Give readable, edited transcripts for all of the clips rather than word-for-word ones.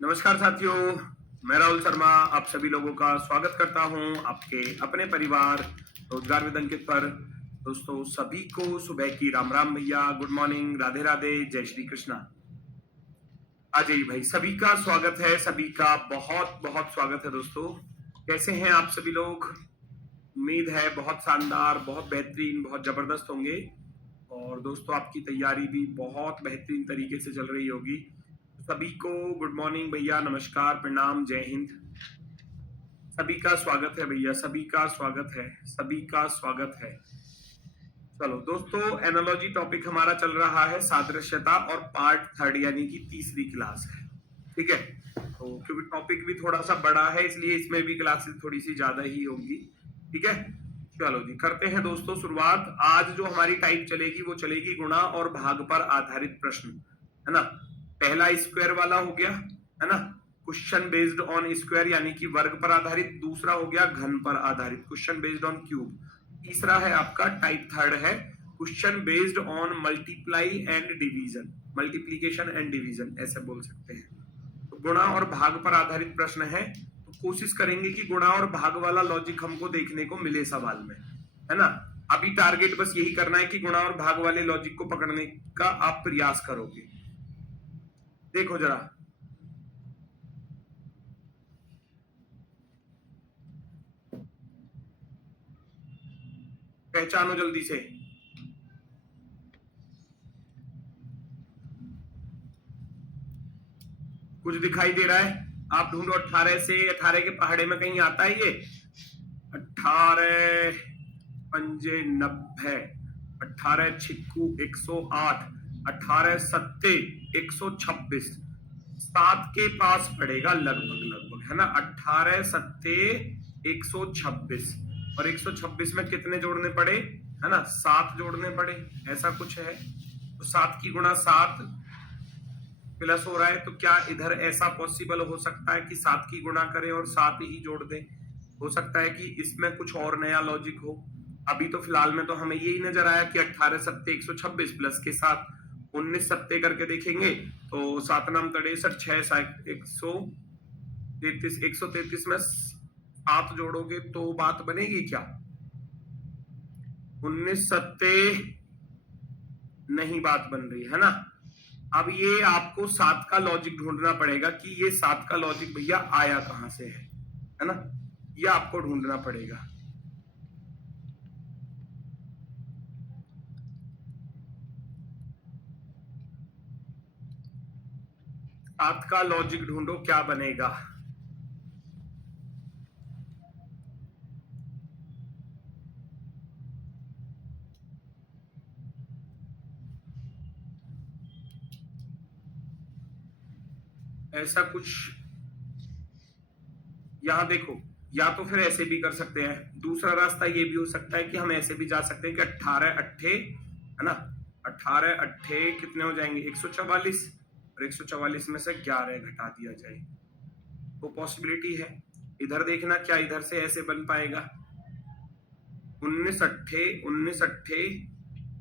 नमस्कार साथियों, मैं राहुल शर्मा आप सभी लोगों का स्वागत करता हूं आपके अपने परिवार रोजगार विद अंकित पर। दोस्तों सभी को सुबह की राम राम भैया, गुड मॉर्निंग, राधे राधे, जय श्री कृष्णा। अजय भाई सभी का स्वागत है, सभी का बहुत बहुत स्वागत है। दोस्तों कैसे हैं आप सभी लोग? उम्मीद है बहुत शानदार, बहुत बेहतरीन, बहुत जबरदस्त होंगे। और दोस्तों आपकी तैयारी भी बहुत बेहतरीन तरीके से चल रही होगी। सभी को गुड मॉर्निंग भैया, नमस्कार, प्रणाम, जय हिंद। सभी का स्वागत है भैया, सभी का स्वागत है, सभी का स्वागत है। चलो दोस्तों, एनालॉजी टॉपिक हमारा चल रहा है सादृश्यता और पार्ट थर्ड यानी कि तीसरी क्लास है। ठीक है, तो क्योंकि टॉपिक भी थोड़ा सा बड़ा है इसलिए इसमें भी क्लासेस थोड़ी सी ज्यादा ही होंगी। ठीक है, चलो जी करते हैं दोस्तों शुरुआत। आज जो हमारी टाइप चलेगी वो चलेगी गुणा और भाग पर आधारित प्रश्न, है ना। पहला स्क्वायर वाला हो गया, है ना, क्वेश्चन बेस्ड ऑन स्क्वायर यानी कि वर्ग पर आधारित। दूसरा हो गया घन पर आधारित, क्वेश्चन बेस्ड ऑन क्यूब। तीसरा है आपका टाइप थर्ड है question based on multiply and division, multiplication and division ऐसे बोल सकते हैं। तो गुणा और भाग पर आधारित प्रश्न है, तो कोशिश करेंगे कि गुणा और भाग वाला लॉजिक हमको देखने को मिले सवाल में, है ना। अभी टारगेट बस यही करना है कि गुणा और भाग वाले लॉजिक को पकड़ने का आप प्रयास करोगे। देखो जरा, पहचानो जल्दी से। कुछ दिखाई दे रहा है? आप ढूंढो 18 से, 18 के पहाड़े में कहीं आता है ये? 18 पंजे 90, 18 छिक्कू 108, 18 सत्ते 126, 7 के पास पड़ेगा लगभग लगभग, है ना। 18 सत्ते 126 और 126 में कितने जोड़ने पड़े, है ना, 7 जोड़ने पड़े, ऐसा कुछ है। तो 7 की गुणा 7 प्लस हो रहा है, तो क्या इधर ऐसा पॉसिबल हो सकता है कि 7 की गुणा करें और 7 ही जोड़ दें? हो सकता है कि इसमें कुछ और नया लॉजिक हो। अभी तो फिलहाल में तो हमें यही नजर आया कि 18 सत्ते 126 प्लस के साथ 19 सत्ते करके देखेंगे तो 7 नाम 63, 6 133, 133 में 7 जोड़ोगे तो बात बनेगी क्या? 19 सत्ते नहीं बात बन रही, है ना। अब ये आपको 7 का लॉजिक ढूंढना पड़ेगा कि ये 7 का लॉजिक भैया आया कहां से है ना, ये आपको ढूंढना पड़ेगा। सात का लॉजिक ढूंढो, क्या बनेगा? ऐसा कुछ यहां देखो, या तो फिर ऐसे भी कर सकते हैं। दूसरा रास्ता ये भी हो सकता है कि हम ऐसे भी जा सकते हैं कि 18 अट्ठे, है ना, 18 अट्ठे कितने हो जाएंगे? 144, और 144 में से 11 घटा दिया जाए, वो पॉसिबिलिटी है। इधर देखना, क्या इधर से ऐसे बन पाएगा? 19 अट्ठे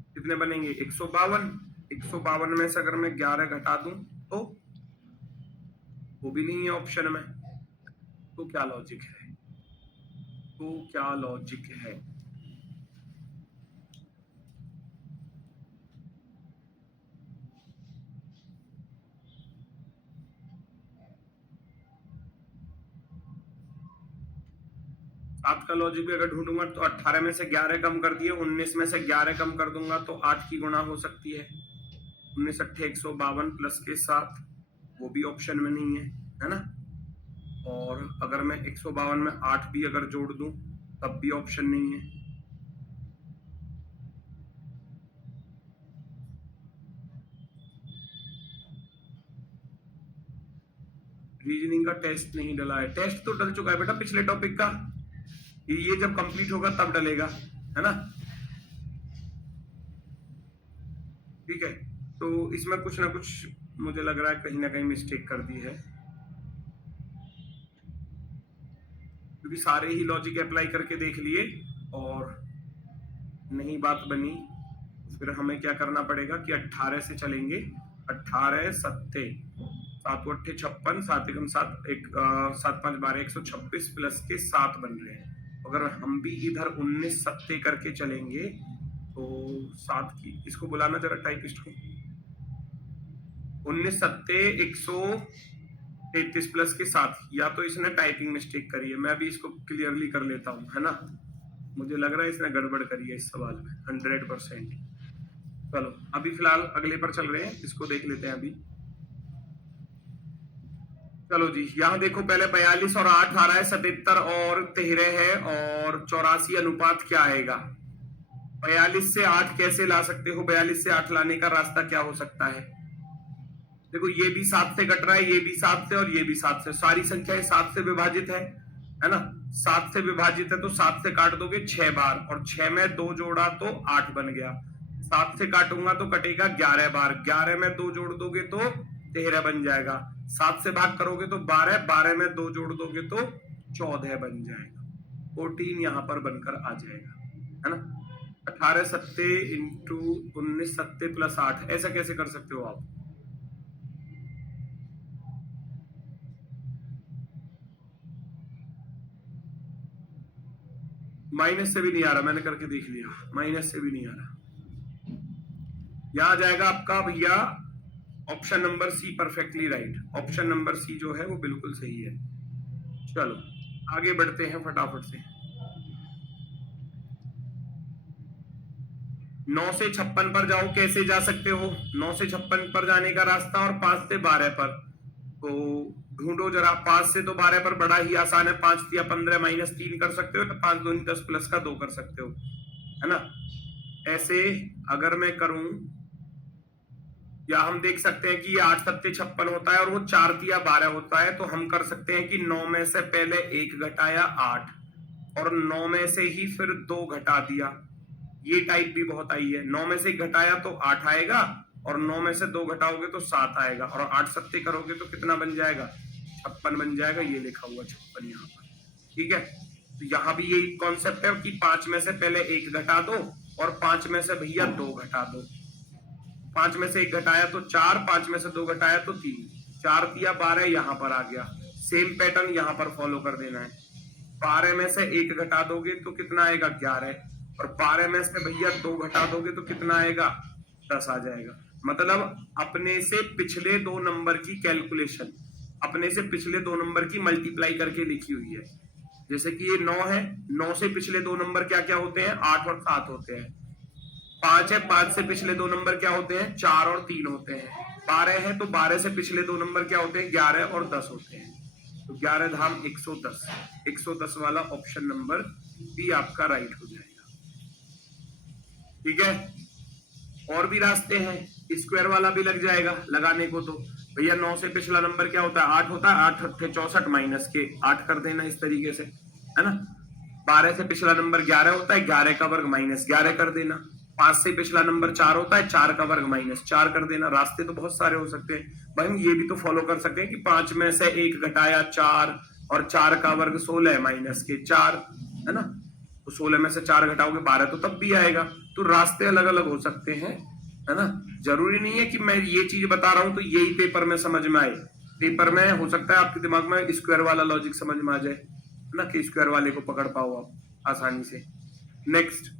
कितने बनेंगे? 152, 152 में से अगर मैं 11 घटा दूं तो वो भी नहीं है ऑप्शन में। तो क्या लॉजिक है? तो क्या लॉजिक है? सात का लॉजिक भी अगर ढूंढूंगा तो 18 में से 11 कम कर दिए, 19 में से 11 कम कर दूंगा तो 8 की गुणा हो सकती है। 19 अट्ठे 152 प्लस के साथ, वो भी ऑप्शन में नहीं है ना। और अगर मैं 152 में 8 भी अगर जोड़ दूं तब भी ऑप्शन नहीं है। रीजनिंग का टेस्ट नहीं डला है? टेस्ट तो डल चुका है बेटा पिछले टॉपिक का, ये जब कंप्लीट होगा तब डलेगा, है ना। ठीक है, तो इसमें कुछ ना कुछ मुझे लग रहा है कहीं ना कहीं मिस्टेक कर दी है, क्योंकि सारे ही लॉजिक अप्लाई करके देख लिए और नहीं बात बनी। फिर हमें क्या करना पड़ेगा कि 18 से चलेंगे, 18 सत्ते 7 अट्ठे 56, 7 एकम 7, एक 7 5 12, 126 प्लस के 7 बन रहे हैं। अगर हम भी इधर 19 सत्ते करके चलेंगे तो 7 की, इसको बुलाना जरा टाइपिस्ट को, 19 सत्ते 133 प्लस के 7, या तो इसने टाइपिंग मिस्टेक करी है, मैं अभी इसको क्लियरली कर लेता हूँ, है ना। मुझे लग रहा है इसने गड़बड़ करी है इस सवाल में 100%। चलो अभी फिलहाल अगले पर चल रहे हैं, इसको देख लेते हैं अभी। चलो जी, यहाँ देखो पहले 42 और 8 आ रहा है, 77 और 13 है, और 84 अनुपात क्या आएगा। 42 से 8 कैसे ला सकते हो, 42 से 8 लाने का रास्ता क्या हो सकता है। देखो ये भी 7 से कट रहा है, ये भी 7 से और ये भी 7 से, सारी संख्याएं 7 से विभाजित है ना। 7 से विभाजित है तो 7 से काट दोगे 6 बार, और 6 में 2 जोड़ा तो 8 बन गया। 7 से काटूंगा तो कटेगा 11 बार, 11 में 2 जोड़ दोगे तो 13 बन जाएगा। 7 से भाग करोगे तो 12, 12 में 2 जोड़ दोगे तो 14 बन जाएगा। 14 यहाँ पर बनकर आ जाएगा, है ना। 18 सत्ते इंटू 19 सत्ते प्लस 8, ऐसा कैसे कर सकते हो आप। माइनस से भी नहीं आ रहा, मैंने करके देख लिया, माइनस से भी नहीं आ रहा। यहां जाएगा आपका भैया option number C, perfectly right. Option number C जो है वो बिल्कुल सही है। चलो आगे बढ़ते हैं फटाफट से। 9 से 56 पर जाओ, कैसे जा सकते हो। 9 से 56 पर जाने का रास्ता और 5 से 12 पर, तो ढूंढो जरा। 5 से तो 12 पर बड़ा ही आसान है, 5 या 15 -3 कर सकते हो, तो 5 2 10 प्लस का 2 कर सकते हो, है ना। ऐसे अगर मैं करूं, या हम देख सकते हैं कि ये 8 सत्ते 56 होता है और वो 4 तिया 12 होता है, तो हम कर सकते हैं कि 9 में से पहले 1 घटाया 8, और 9 में से ही फिर 2 घटा दिया। ये टाइप भी बहुत आई है, 9 में से 1 घटाया तो 8 आएगा, और 9 में से 2 घटाओगे तो 7 आएगा, और 8 सत्ते करोगे तो कितना बन जाएगा, 56 बन जाएगा। ये लिखा हुआ 56 यहाँ पर, ठीक है। तो यहाँ भी यही कॉन्सेप्ट है कि 5 में से पहले 1 घटा दो, और 5 में से भैया 2 घटा दो। 5 में से 1 घटाया तो 4, 5 में से 2 घटाया तो 3, 4 तिया 12 यहाँ पर आ गया। सेम पैटर्न यहाँ पर फॉलो कर देना है। 12 में से 1 घटा दोगे तो कितना आएगा, 11, और 12 में से भैया 2 घटा दोगे तो कितना आएगा, 10 आ जाएगा। मतलब अपने से पिछले 2 नंबर की कैलकुलेशन, अपने से पिछले 2 नंबर की मल्टीप्लाई करके लिखी हुई है। जैसे कि ये 9 है, 9 से पिछले 2 नंबर क्या क्या होते हैं, 8 और 7 होते हैं। 5 है, 5 से पिछले 2 नंबर क्या होते हैं, 4 और 3 होते हैं। 12 है तो 12 से पिछले 2 नंबर क्या होते हैं, 11 और 10 होते हैं। तो 11 धाम 110, 110 वाला ऑप्शन नंबर बी आपका राइट हो जाएगा, ठीक है। और भी रास्ते हैं, स्क्वायर वाला भी लग जाएगा लगाने को। तो भैया 9 से पिछला नंबर क्या होता है, 8 होता है, 8 अट्ठे 64 माइनस के 8 कर देना इस तरीके से, है ना। 12 से पिछला नंबर 11 होता है, 11 का वर्ग -11 कर देना। 5 से पिछला नंबर 4 होता है, 4 का वर्ग -4 कर देना। रास्ते तो बहुत सारे हो सकते हैं भाई, हम ये भी तो फॉलो कर सकते हैं कि 5 में से 1 घटाया 4, और 4 का वर्ग 16 माइनस के 4, है ना। तो 16 में से 4 घटाओगे 12 तो तब भी आएगा। तो रास्ते अलग अलग हो सकते हैं, है ना। जरूरी नहीं है कि मैं ये चीज बता रहा हूं तो यही पेपर में समझ में आए। पेपर में हो सकता है आपके दिमाग में स्क्वायर वाला लॉजिक समझ में आ जाए, है ना, कि स्क्वायर वाले को पकड़ पाओ आप आसानी से। नेक्स्ट,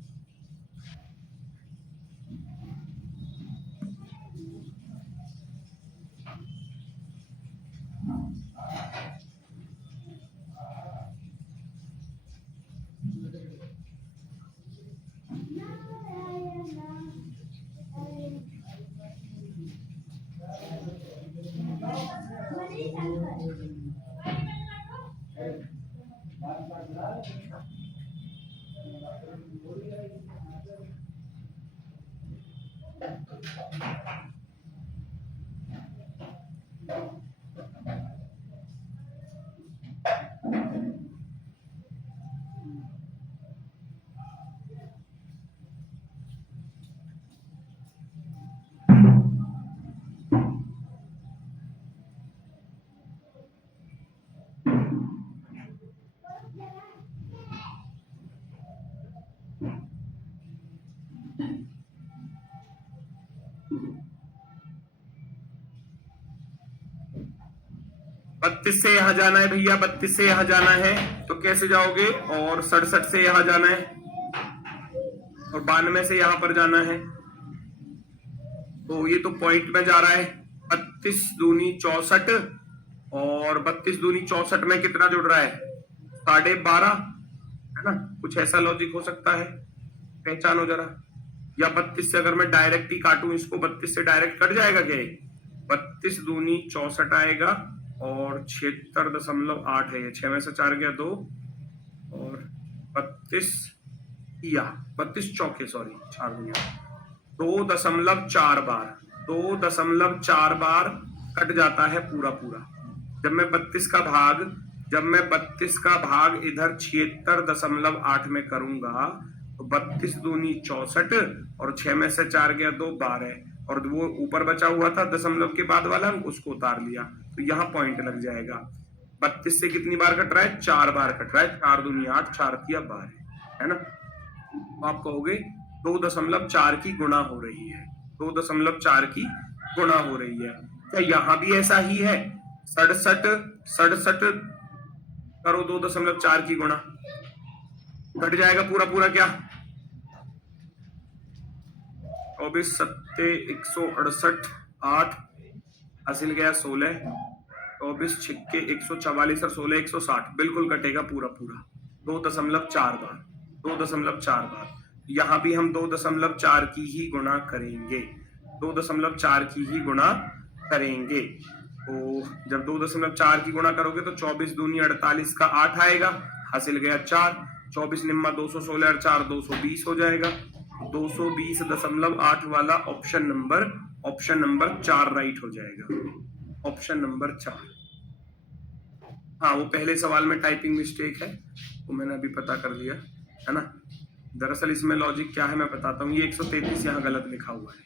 32 से यहां जाना है भैया, 32 से यहां जाना है तो कैसे जाओगे, और 67 से यहां जाना है और 92 से यहां पर जाना है, तो ये तो पॉइंट में जा रहा है। 32 दूनी 64 और 32 दूनी 64 में कितना जुड़ रहा है, 12.5 है ना, कुछ ऐसा लॉजिक हो सकता है, पहचानो जरा। या 32 से अगर मैं डायरेक्ट ही काटूं इसको, 32 से डायरेक्ट कट जाएगा क्या, 32 दूनी 64 आएगा और 76.8 है, ये 6 में से 4 गया 2 और 32 या 32 चौके सॉरी 4 दुनिया 2.4 बार, 2.4 बार कट जाता है पूरा पूरा। जब मैं 32 का भाग इधर 76.8 में करूंगा तो 32 दूनी 64 और 6 में से 4 गया 2 12 और वो ऊपर बचा हुआ था दशमलव के बाद वाला अंक, उसको उतार लिया तो यहाँ पॉइंट लग जाएगा। 32 से कितनी बार कट रहा है, 4 बार कट रहा है, 4 दूनी 8 4 तिया 12 है ना। तो आप कहोगे 2.4 की गुणा हो रही है, 2.4 की गुणा हो रही है। क्या यहां भी ऐसा ही है, 67 करो 2.4 की गुणा, कट जाएगा पूरा पूरा क्या, 24 सत्ते 168 8 हासिल गया 16, 24 छिक्के 144 और 16 160, बिल्कुल कटेगा पूरा पूरा 2.4 बार, 2.4 बार। यहां भी हम 2.4 की ही गुणा करेंगे, 2.4 की ही गुणा करेंगे। तो जब 2.4 की गुणा करोगे तो 24 दूनी 48 का 8 आएगा, हासिल गया 4, 24 निम्मा 216 और 4 220 हो जाएगा, 220.8 वाला ऑप्शन नंबर 4 राइट हो जाएगा, ऑप्शन नंबर 4। हाँ वो पहले सवाल में टाइपिंग मिस्टेक है, वो मैंने अभी पता कर लिया है ना। दरअसल इसमें लॉजिक क्या है मैं बताता हूँ, ये 133 यहाँ गलत लिखा हुआ है।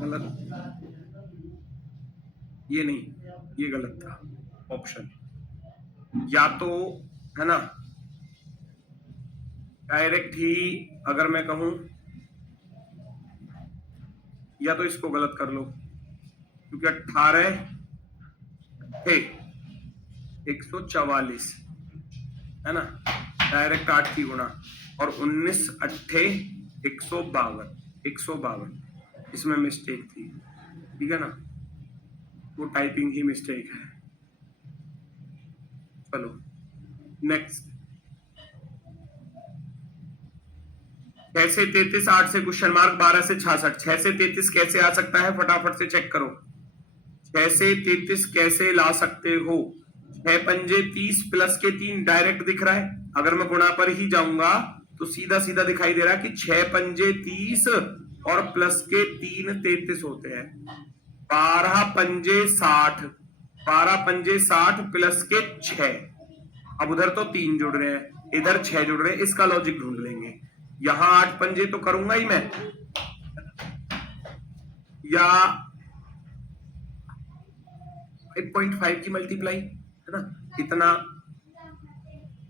गलत, ये नहीं, ये गलत था ऑप्शन, या तो है ना डायरेक्ट ही अगर मैं कहूं, या तो इसको गलत कर लो क्योंकि 18 थे 144 है ना, डायरेक्ट 8 की गुणा, और 19 अट्ठे 152, इसमें मिस्टेक थी, ठीक है ना, वो टाइपिंग ही मिस्टेक है। चलो नेक्स्ट, कैसे 33 8 से क्वेश्चन मार्क 12 से 66, 6 से 33 कैसे आ सकता है, फटाफट से चेक करो, 6 से 33 कैसे ला सकते हो, 6 पंजे 30 प्लस के 3 डायरेक्ट दिख रहा है, अगर मैं गुणा पर ही जाऊंगा तो सीधा सीधा दिखाई दे रहा है कि 6 पंजे 30 और प्लस के 3 33 होते हैं, 12 पंजे 60, 12 पंजे 60 प्लस के 6, अब उधर तो 3 जुड़ रहे हैं, इधर 6 जुड़ रहे हैं, इसका लॉजिक ढूंढ लेंगे। यहां 8 पंजे तो करूंगा ही मैं, या 5.5 की मल्टीप्लाई है ना,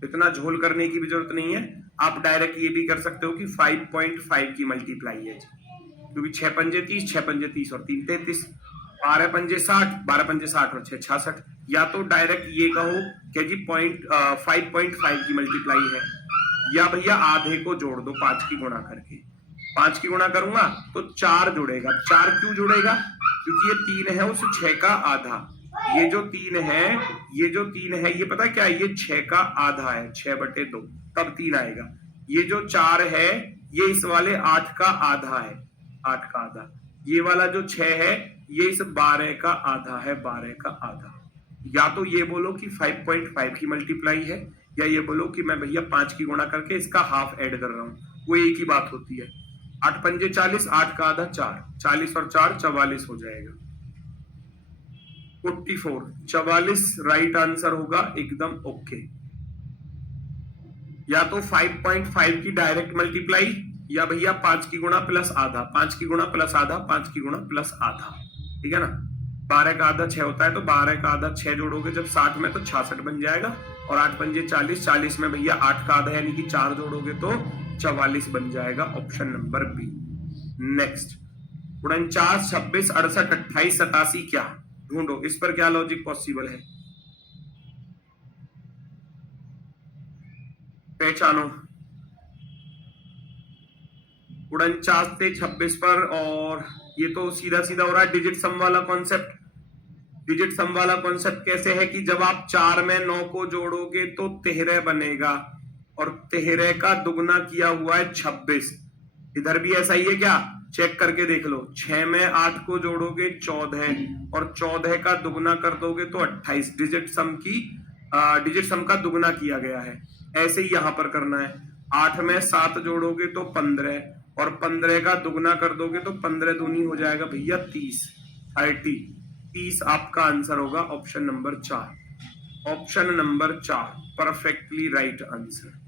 इतना झोल करने की भी जरूरत नहीं है, आप डायरेक्ट ये भी कर सकते हो कि 5.5 की मल्टीप्लाई है, क्योंकि 6 पंजे 30, 6 पंजे 30 और 3 33, 12 पंजे 60, 12 पंजे 60 और 6 66, या तो डायरेक्ट ये कहो कि जी 5.5 की मल्टीप्लाई है, या भैया आधे को जोड़ दो 5 की गुणा करके, 5 की गुणा करूंगा तो 4 जुड़ेगा, 4 क्यों जुड़ेगा, क्योंकि ये 3 है उस 6 का आधा, ये जो 3 है ये पता क्या है, ये 6 का आधा है, 6/2 तब 3 आएगा, ये जो 4 है ये इस वाले 8 का आधा है, 8 का आधा, ये वाला जो 6 है ये इस 12 का आधा है, 12 का आधा। या तो ये बोलो कि 5.5 की मल्टीप्लाई है, या ये बोलो कि मैं भैया 5 की गुणा करके इसका हाफ ऐड कर रहा हूं, वो एक ही बात होती है। 8 पंजे 40, 8 का आधा 4, 40 और 4 44 हो जाएगा, 44 44 राइट आंसर होगा एकदम ओके। या तो 5.5 की डायरेक्ट मल्टीप्लाई, या भैया 5 की गुणा प्लस आधा, 5 की गुणा प्लस आधा, 5 की गुणा प्लस आधा, ठीक है ना। 12 का आधा 6 होता है, तो 12 का आधा 6 जोड़ोगे जब 60 में तो 66 बन जाएगा, और 8 पंजे 40, 40 में भैया 8 का आधा यानी कि 4 जोड़ोगे तो 44 बन जाएगा, ऑप्शन नंबर बी। नेक्स्ट, 49, 26, 68, 28, 87 क्या, ढूंढो इस पर क्या लॉजिक पॉसिबल है, पहचानो। 49 से 26 पर, और ये तो सीधा सीधा हो रहा है डिजिट सम वाला कॉन्सेप्ट। डिजिट सम वाला कॉन्सेप्ट कैसे है कि जब आप 4 में 9 को जोड़ोगे तो 13 बनेगा, और 13 का दुगना किया हुआ है 26। इधर भी ऐसा ही है क्या, चेक करके देख लो। 6 में 8 को जोड़ोगे 14, और 14 का दुगना कर दोगे तो 28। डिजिट सम का दुगना किया गया है। ऐसे ही यहां पर करना है। 8 में 7 जोड़ोगे तो 15, और 15 का दुगना कर दोगे तो 15 दूनी हो जाएगा भैया 30, 30 आपका आंसर होगा, option number 4। Option number 4 perfectly right answer.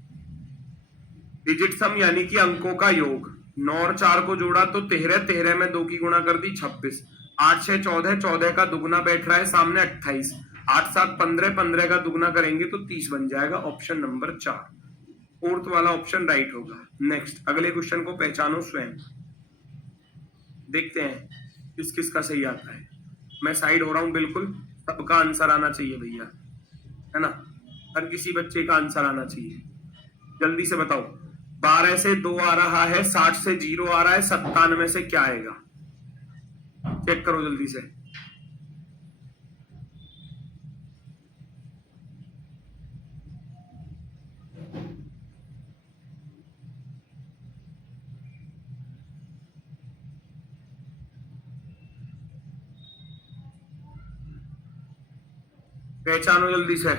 Digit सम यानी कि अंकों का योग। 9 और 4 को जोड़ा तो 13, 13 में 2 की गुणा कर दी 26, 8 6 14, 14 का दुगना बैठ रहा है सामने 28, 8 7 15, 15 का दुगना करेंगे तो 30 बन जाएगा, ऑप्शन नंबर 4। फोर्थ वाला ऑप्शन राइट होगा। नेक्स्ट, अगले क्वेश्चन को पहचानो स्वयं। देखते हैं किस किस का सही आता है। मैं साइड हो रहा हूं बिल्कुल, सबका आंसर आना चाहिए भैया, है ना। हर किसी बच्चे का आंसर आना चाहिए। जल्दी से बताओ, 12 से 2 आ रहा है, 60 से 0 आ रहा है, 97 से क्या आएगा, चेक करो जल्दी से। पहचानो जल्दी से।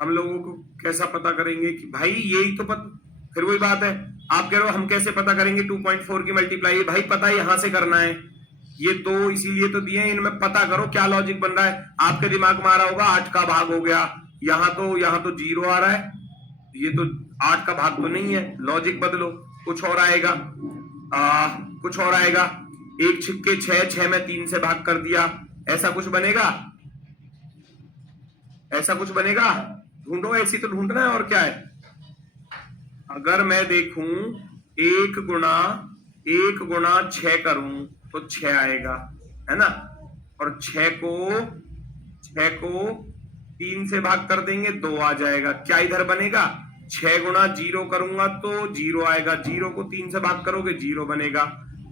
हम लोगों को कैसा पता करेंगे कि भाई यही तो फिर वही बात है, आप कह रहे हो हम कैसे पता करेंगे 2.4 की मल्टीप्लाई, भाई पता यहां से करना है। ये दो इसीलिए तो दिए हैं, इनमें पता करो क्या लॉजिक बन रहा है। आपके दिमाग में आ रहा होगा 8 का भाग हो गया, यहाँ तो 0 आ रहा है, ये तो 8 का भाग तो नहीं है, लॉजिक बदलो, कुछ और आएगा। कुछ और आएगा, 1 छिक्के 6, 6 में 3 से भाग कर दिया, ऐसा कुछ बनेगा, ऐसा कुछ बनेगा, ढूंढो, ऐसी तो ढूंढना है और क्या है। अगर मैं देखूं 1 गुणा 6 करूं तो 6 आएगा, है ना, और 6 को 3 से भाग कर देंगे 2 आ जाएगा, क्या इधर बनेगा। 6 गुणा 0 करूंगा तो 0 आएगा, 0 को 3 से भाग करोगे 0 बनेगा।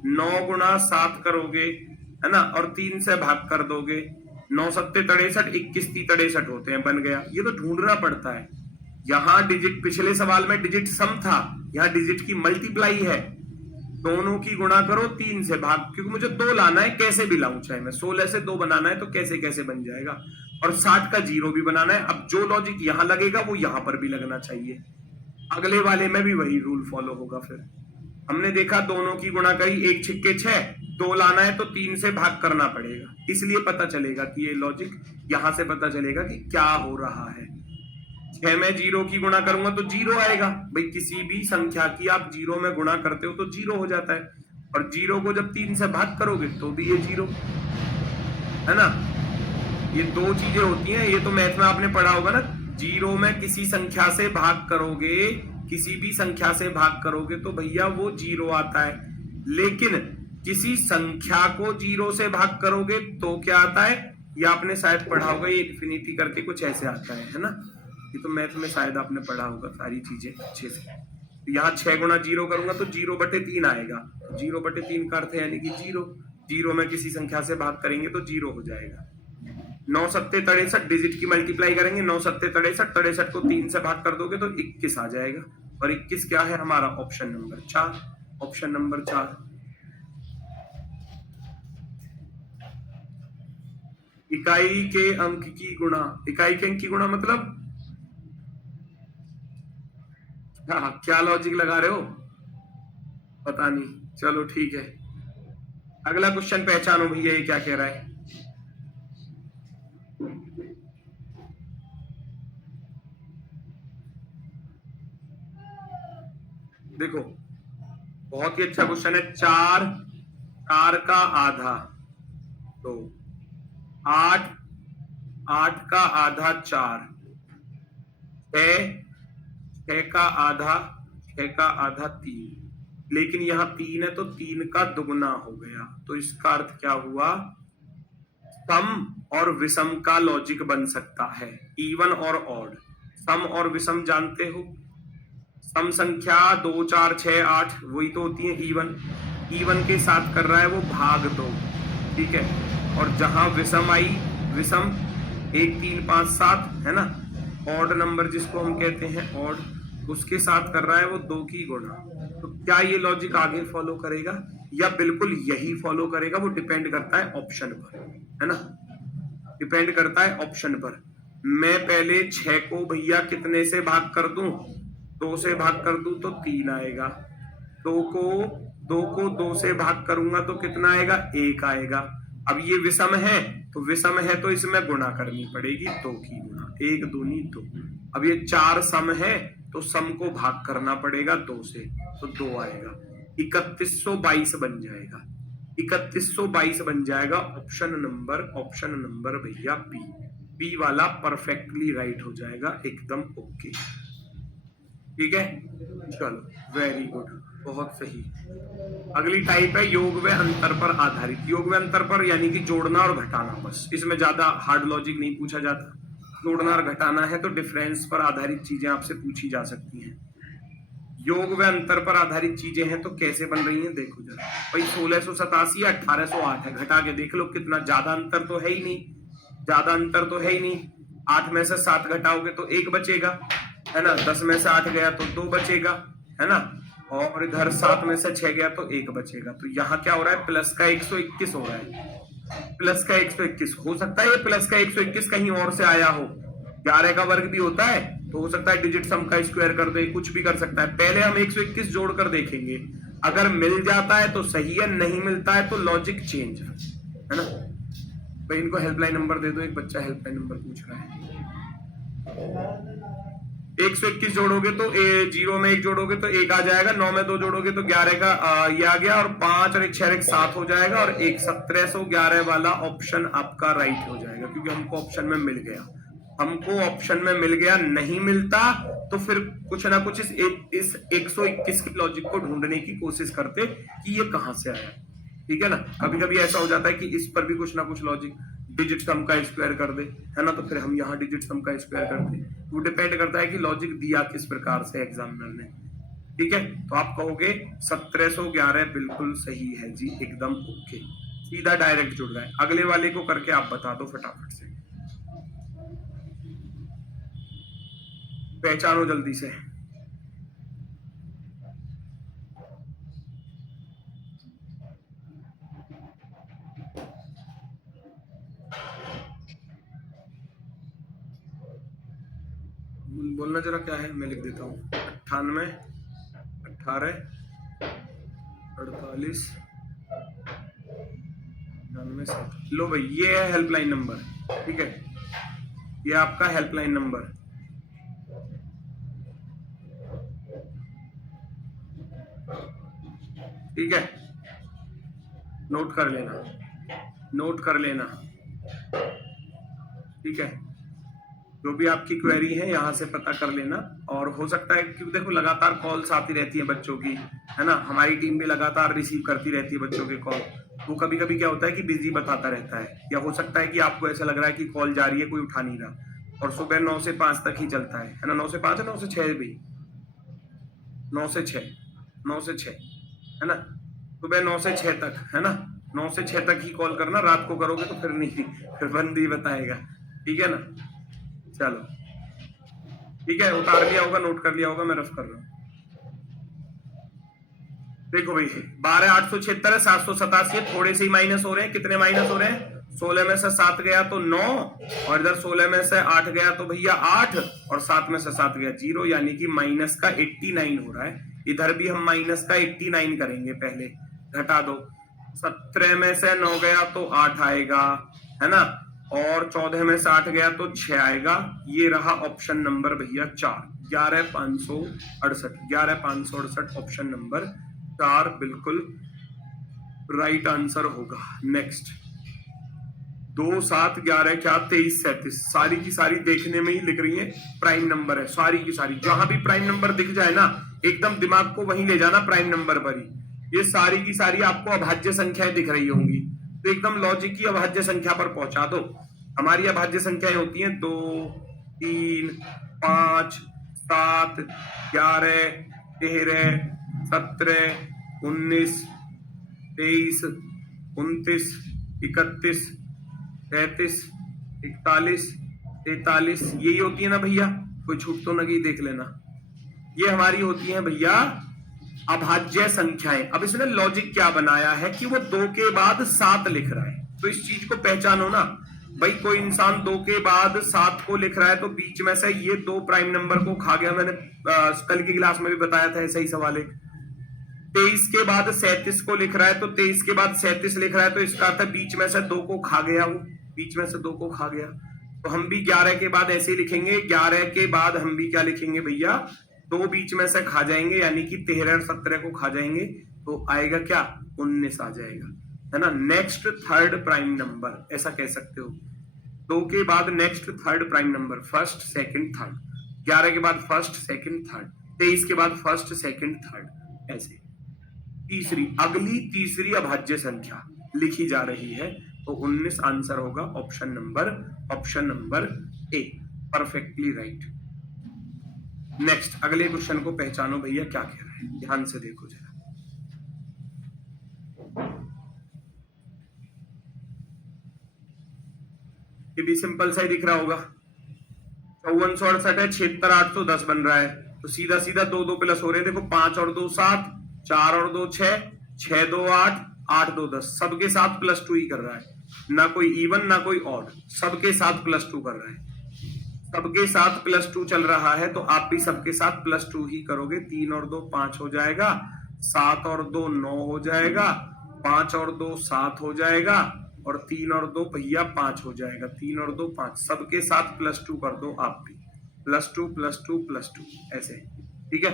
9 गुणा 7 करोगे, है ना, और 3 से भाग कर दोगे, 9 सत्ते 63, 21 ती 63 होते हैं, बन गया। ये तो ढूंढना पड़ता है। यहां डिजिट, पिछले सवाल में डिजिट सम था, यहां डिजिट की मल्टीप्लाई है। दोनों की गुणा करो 3 से भाग, क्योंकि मुझे 2 लाना है, कैसे भी लाऊं, चाहे मैं 16 से 2 बनाना है तो कैसे कैसे बन जाएगा, और 60 का 0 भी बनाना है। अब जो लॉजिक यहां लगेगा वो यहां पर भी लगना चाहिए, अगले वाले में भी वही रूल फॉलो होगा। फिर हमने देखा दोनों की गुणा करी, 1 छिक्के 6, 2 लाना है तो 3 से भाग करना पड़ेगा, इसलिए पता चलेगा कि ये लॉजिक, यहां से पता चलेगा कि क्या हो रहा है। 6 में 0 की गुणा करूंगा तो 0 आएगा, भाई किसी भी संख्या की आप 0 में गुणा करते हो तो 0 हो जाता है, और 0 को जब 3 से भाग करोगे तो भी ये 0, है ना। ये दो चीजें होती हैं, ये तो मैथ में आपने पढ़ा होगा ना। 0 में किसी संख्या से भाग करोगे, किसी भी संख्या से भाग करोगे तो भैया वो 0 आता है, लेकिन किसी संख्या को 0 से भाग करोगे तो क्या आता है, ये आपने शायद पढ़ा होगा, ये इन्फिनिटी करके कुछ ऐसे आता है ना। ये तो मैथ में शायद आपने पढ़ा होगा सारी चीजें अच्छे से। तो यहाँ 6 गुणा 0 करूंगा तो 0/3 आएगा, 0/3 का अर्थ है यानी कि 0, 0 में किसी संख्या से भाग करेंगे तो 0 हो जाएगा। 9 सत्ते 63, डिजिट की मल्टीप्लाई करेंगे, 9 सत्ते 63, 63 को 3 से भाग कर दोगे तो 21 आ जाएगा, और 21 क्या है हमारा, ऑप्शन नंबर 4। Option number 4। इकाई के अंक की गुणा, इकाई के अंक की गुणा मतलब क्या लॉजिक लगा रहे हो, पता नहीं, चलो ठीक है। अगला क्वेश्चन पहचानो भैया, ये क्या कह रहा है। देखो बहुत ही अच्छा क्वेश्चन है। 4 4 का आधा तो 8, 8 का आधा 4, 6, 6 का आधा 6 का आधा 3, लेकिन यहाँ 3 है तो 3 का दुगना हो गया। तो इसका अर्थ क्या हुआ, सम और विषम का लॉजिक बन सकता है, इवन और ऑड। सम और विषम जानते हो, सम संख्या 2 4 6 8 वही तो होती है इवन। इवन के साथ कर रहा है वो भाग 2, ठीक है। और जहां विषम आई, विषम 1 3 5 7 है ना, ऑड नंबर जिसको हम कहते हैं ऑड, उसके साथ कर रहा है वो 2 की गुणा। तो क्या ये लॉजिक आगे फॉलो करेगा या बिल्कुल यही फॉलो करेगा, वो डिपेंड करता है ऑप्शन पर, है ना, डिपेंड करता है ऑप्शन पर। मैं पहले 6 को भैया कितने से भाग कर दूं, 2 से भाग कर दूं तो 3 आएगा। 2 को 2 से भाग करूंगा तो कितना आएगा, 1 आएगा। अब ये विषम है तो विषम है तो इसमें गुणा करनी पड़ेगी, 2 की गुणा, 1 दूनी 2। अब ये 4 सम है तो सम को भाग करना पड़ेगा 2 से, तो 2 आएगा। 3122 बन जाएगा, 3122 बन जाएगा। ऑप्शन नंबर भैया बी वाला परफेक्टली राइट हो जाएगा, एकदम ओके, ठीक है। चलो वेरी गुड, बहुत सही। अगली टाइप है योग व अंतर पर आधारित। योग व अंतर पर यानी कि जोड़ना और घटाना, बस इसमें ज्यादा हार्ड लॉजिक नहीं पूछा जाता। जोड़ना और घटाना है तो डिफरेंस पर आधारित चीजें आपसे पूछी जा सकती हैं। योग व अंतर पर आधारित चीजें हैं तो कैसे बन रही हैं देखो जरा भाई। 1687 या 1808 है, घटा के देख लो कितना, ज्यादा अंतर तो है ही नहीं, ज्यादा अंतर तो है ही नहीं। 8 में से 7 घटाओगे तो 1 बचेगा, है ना। 10 में से 8 गया तो 2 बचेगा, है ना। और इधर 7 में से 6 गया तो 1 बचेगा। तो यहाँ क्या हो रहा है, प्लस का 121 हो रहा है, प्लस का 121। हो सकता है ये प्लस का 121 कहीं और से आया हो, 11 का वर्ग भी होता है तो हो सकता है डिजिट सम का स्क्वायर कर दे, कुछ भी कर सकता है। पहले हम 121 जोड़कर देखेंगे, अगर मिल जाता है तो सही है, नहीं मिलता है तो लॉजिक चेंज, है ना। भाई इनको हेल्पलाइन नंबर दे दो, एक बच्चा हेल्पलाइन नंबर पूछ रहा है। 121 जोड़ोगे तो 0 में 1 जोड़ोगे तो 1 आ जाएगा, 9 में 2 जोड़ोगे तो 11 का ये आ गया, और 5 और 1 6 1 7 हो जाएगा, और 1711 वाला ऑप्शन आपका राइट हो जाएगा, क्योंकि हमको ऑप्शन में मिल गया। हमको ऑप्शन में मिल गया, नहीं मिलता तो फिर कुछ ना कुछ इस 121 की लॉजिक को ढूंढने की कोशिश करते कि ये कहां से आया, ठीक है ना। कभी कभी ऐसा हो जाता है कि इस पर भी कुछ ना कुछ लॉजिक, डिजिट सम का स्क्वायर कर दे, है ना, तो फिर हम यहाँ डिजिट सम का स्क्वायर करते। वो डिपेंड करता है कि लॉजिक दिया किस प्रकार से एग्जामिनर ने, ठीक है। तो आप कहोगे 1711 बिल्कुल सही है जी, एकदम ओके, सीधा डायरेक्ट जुड़ रहा है। अगले वाले को करके आप बता दो फटाफट से, पहचानो जल्दी से। बोलना जरा क्या है, मैं लिख देता हूँ। 98 18 48 99 7। लो भाई ये है हेल्पलाइन नंबर, ठीक है, ये आपका हेल्पलाइन नंबर। ठीक है, नोट कर लेना, नोट कर लेना, ठीक है। जो भी आपकी क्वेरी है यहाँ से पता कर लेना। और हो सकता है कि देखो लगातार कॉल्स आती रहती है बच्चों की, है ना, हमारी टीम भी लगातार रिसीव करती रहती है बच्चों के कॉल। वो कभी कभी क्या होता है कि बिजी बताता रहता है, या हो सकता है कि आपको ऐसा लग रहा है कि कॉल जा रही है कोई उठा नहीं रहा, और सुबह 9 से 5 तक ही चलता है ना, 9 से 5 है, 9 से 6 भी, 9 से 6, 9 से 6, है ना, सुबह 9 से 6 तक, है ना, 9 से 6 तक ही कॉल करना, रात को करोगे तो फिर नहीं, फिर बंद ही बताएगा, ठीक है ना। चलो ठीक है, उतार लिया होगा, नोट कर लिया होगा, मैं रफ कर रहा हूं। देखो भाई 12 876 है, 787 थोड़े से ही माइनस हो रहे हैं। कितने माइनस हो रहे हैं, 16 में से 7 गया तो 9, और इधर 16 में से 8 गया तो भैया 8, और 7 में से 7 गया 0, यानी कि माइनस का 89 हो रहा है। इधर भी हम माइनस का 89 करेंगे, पहले घटा दो। 17 में से 9 गया तो 8 आएगा, है ना, और 14 में 60 गया तो 6 आएगा। ये रहा ऑप्शन नंबर भैया 4, 11,568, 11,568 ऑप्शन नंबर 4 बिल्कुल राइट आंसर होगा। नेक्स्ट 2, 7, 11 क्या 23, 37 सारी की सारी देखने में ही लिख रही है प्राइम नंबर है, सारी की सारी। जहां भी प्राइम नंबर दिख जाए ना एकदम दिमाग को वहीं ले जाना प्राइम नंबर पर ही। ये सारी की सारी आपको अभाज्य संख्याएं दिख रही होंगी तो एकदम लॉजिक की अभाज्य संख्या पर पहुंचा दो। हमारी अभाज्य संख्याएं होती हैं 2, 3, 5, 7, 11, 13, 17, 19, 23, 29, 31, 33, 41, 43 यही होती है ना भैया, कोई छूट तो नहीं, देख लेना। ये हमारी होती है भैया अभाज्य संख्याएं। अब इसने लॉजिक क्या बनाया है कि वो 2 के बाद 7 लिख रहा है, तो इस चीज को पहचानो ना भाई। कोई इंसान 2 के बाद 7 को लिख रहा है तो बीच में से ये 2 प्राइम नंबर को खा गया। मैंने कल की क्लास में भी बताया था ऐसा ही सवाल है। 23 के बाद 37 को लिख रहा है तो 23 के बाद 37 लिख रहा है तो इसका अर्थ है बीच में से 2 को खा गया, वो बीच में से 2 को खा गया। तो हम भी 11 के बाद ऐसे लिखेंगे, 11 के बाद हम भी क्या लिखेंगे भैया, 2 बीच में से खा जाएंगे यानी कि 13 और 17 को खा जाएंगे तो आएगा क्या 19 आ जाएगा, है ना। नेक्स्ट थर्ड प्राइम नंबर ऐसा कह सकते हो। 2 के बाद next third prime number, first second third. 11 के बाद फर्स्ट सेकंड थर्ड, 23 के बाद फर्स्ट सेकंड थर्ड, ऐसे। अगली तीसरी अभाज्य संख्या लिखी जा रही है तो 19 आंसर होगा option number A, perfectly right. Next अगले क्वेश्चन को पहचानो भैया क्या कह रहा है, ध्यान से देखो जरा। ये भी सिंपल सा ही दिख रहा होगा। 5468 है, 76,810 बन रहा है तो सीधा सीधा 2 प्लस हो रहे हैं। देखो 5 और 2 7, 4 और 2 6, 6 2 8, 8 2 10, सबके साथ +2 ही कर रहा है, ना कोई इवन ना कोई ऑड, सबके साथ +2 कर रहा है। सबके साथ +2 चल रहा है तो आप भी सबके साथ +2 ही करोगे। 3 और 2 5 हो जाएगा, 7 और 2 9 हो जाएगा, 5 और 2 7 हो जाएगा और 3 और 2 भैया 5 हो जाएगा। 3 और 2 5, सबके साथ +2 कर दो आप भी, +2 +2 +2 ऐसे, ठीक है।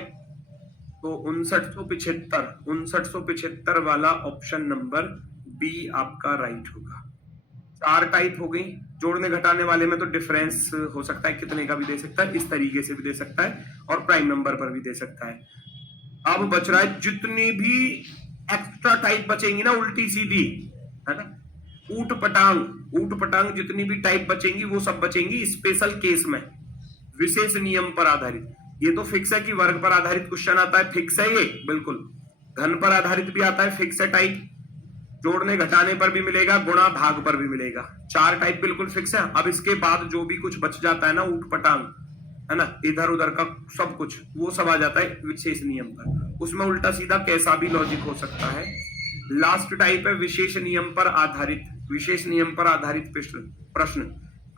तो 5975 वाला ऑप्शन नंबर बी आपका राइट होगा। 4 टाइप हो गई। जोड़ने घटाने वाले में तो डिफरेंस हो सकता है, कितने का भी दे सकता है, इस तरीके से भी दे सकता है और प्राइम नंबर पर भी दे सकता है। अब बच रहा है जितनी भी एक्स्ट्रा टाइप बचेंगी ना उल्टी सीधी, है ना, ऊट पटांग जितनी भी टाइप बचेंगी वो सब बचेंगी स्पेशल केस में, विशेष नियम पर आधारित। ये तो फिक्स है कि वर्ग पर आधारित क्वेश्चन आता है, फिक्स है ये बिल्कुल। घन पर आधारित भी आता है, फिक्स है टाइप। जोड़ने घटाने पर भी मिलेगा, गुणा भाग पर भी मिलेगा। 4 टाइप बिल्कुल फिक्स है। अब इसके बाद जो भी कुछ बच जाता है ना ऊट पटांग, है ना, इधर उधर का सब कुछ, वो सब आ जाता है विशेष नियम पर। उसमें उल्टा सीधा कैसा भी लॉजिक हो सकता है। लास्ट टाइप है विशेष नियम पर आधारित, विशेष नियम पर आधारित प्रश्न।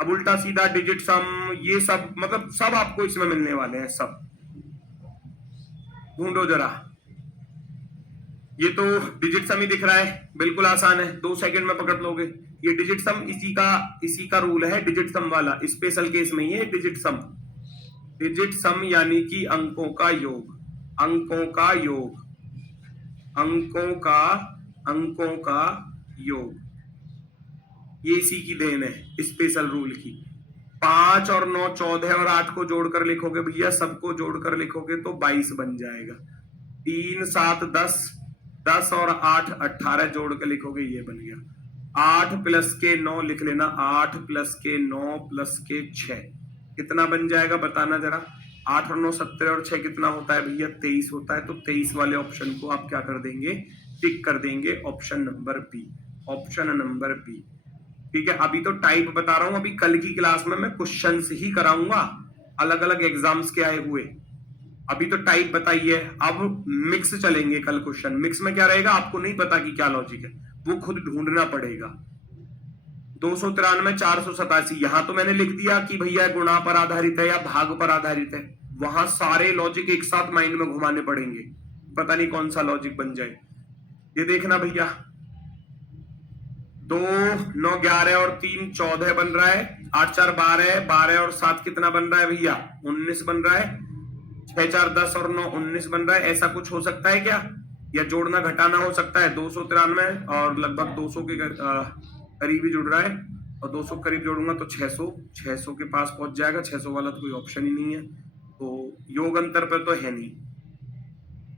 अब उल्टा सीधा, डिजिट सम, ये सब मतलब सब आपको इसमें मिलने वाले हैं, सब ढूंढो जरा। ये तो डिजिट सम ही दिख रहा है, बिल्कुल आसान है, 2 सेकंड में पकड़ लोगे। ये डिजिट सम इसी का रूल है, डिजिट सम वाला, स्पेशल केस में ये डिजिट सम यानी कि अंकों का योग, अंकों का योग, ये इसी की देन है स्पेशल रूल की। 5 और 9 14 और 8 को जोड़कर लिखोगे भैया, सबको जोड़कर लिखोगे तो 22 बन जाएगा। 3 7 10 और 8 18 जोड़ के लिखोगे, ये बन गया। 8 प्लस के 9 लिख लेना, 8 प्लस के 9 प्लस के 6 कितना बन जाएगा बताना जरा। 8 और 9 17 और 6 कितना होता है भैया, 23 होता है। तो 23 वाले ऑप्शन को आप क्या कर देंगे, टिक कर देंगे, ऑप्शन नंबर बी, ठीक है। अभी तो टाइप बता रहा हूं, अभी कल की क्लास में मैं क्वेश्चंस ही कराऊंगा अलग अलग एग्जाम्स के आए हुए। अभी तो टाइप बताइए, अब मिक्स चलेंगे कल क्वेश्चन। मिक्स में क्या रहेगा आपको नहीं पता कि क्या लॉजिक है, वो खुद ढूंढना पड़ेगा। 293 487, यहां तो मैंने लिख दिया कि भैया गुणा पर आधारित है या भाग पर आधारित है, वहां सारे लॉजिक एक साथ माइंड में घुमाने पड़ेंगे, पता नहीं कौन सा लॉजिक बन जाए। ये देखना भैया, 2 9 11 और 3 14 बन रहा है, 8 4 12, 12 और 7 कितना बन रहा है भैया 19 बन रहा है, 6 4 10 और 9 19 बन रहा है। ऐसा कुछ हो सकता है क्या, या जोड़ना घटाना हो सकता है। 293 और लगभग 200 के करीब ही जुड़ रहा है, और 200 करीब जोड़ूंगा तो 600 के पास पहुंच जाएगा। 600 वाला तो कोई ऑप्शन ही नहीं है, तो योग अंतर पर तो है नहीं।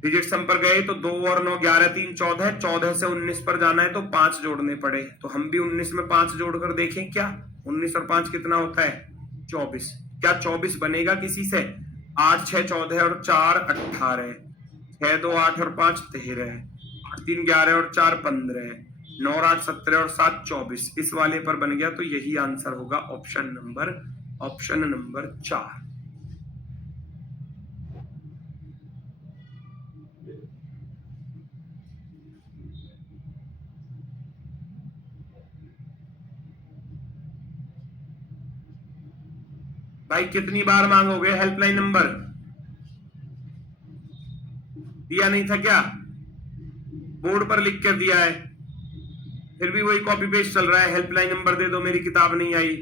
डिजिट सम पर गए तो 2 और 9 11 3 14, 14 से 19 पर जाना है तो 5 जोड़ने पड़े, तो हम भी 19 में 5 जोड़कर देखें क्या। 19 और 5 कितना होता है 24। क्या 24 बनेगा किसी से। 8 6 14 और 4 18, 6 2 8 और 5 13, 8 3 11 और 4 15, 9 और 8 17 और 7 24। इस वाले पर बन गया, तो यही आंसर होगा ऑप्शन नंबर 4। भाई कितनी बार मांगोगे हेल्पलाइन नंबर, दिया नहीं था क्या, बोर्ड पर लिख कर दिया है, फिर भी वही कॉपी पेस्ट चल रहा है। हेल्पलाइन नंबर दे दो, मेरी किताब नहीं आई।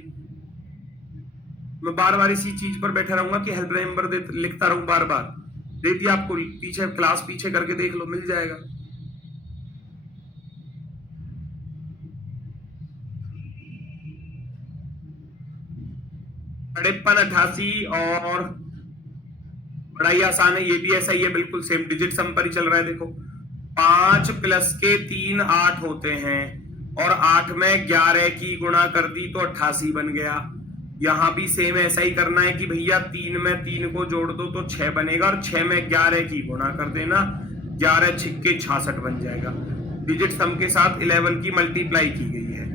मैं बार बार इसी चीज पर बैठा रहूंगा कि हेल्पलाइन नंबर लिखता रहूं, बार बार दे दिया आपको। पीछे क्लास पीछे करके देख लो, मिल जाएगा। 53 88 और बड़ा ही आसान है, ये भी ऐसा ही है, बिल्कुल सेम डिजिट सम पर ही चल रहा है। देखो 5 प्लस के 3 8 होते हैं, और 8 में 11 की गुणा कर दी तो 88 बन गया। यहां भी सेम ऐसा ही करना है कि भैया 3 में 3 को जोड़ दो तो 6 बनेगा, और 6 में 11 की गुणा कर देना, 11 छिक्के 66 बन जाएगा। डिजिट सम के साथ 11 की मल्टीप्लाई की गई है,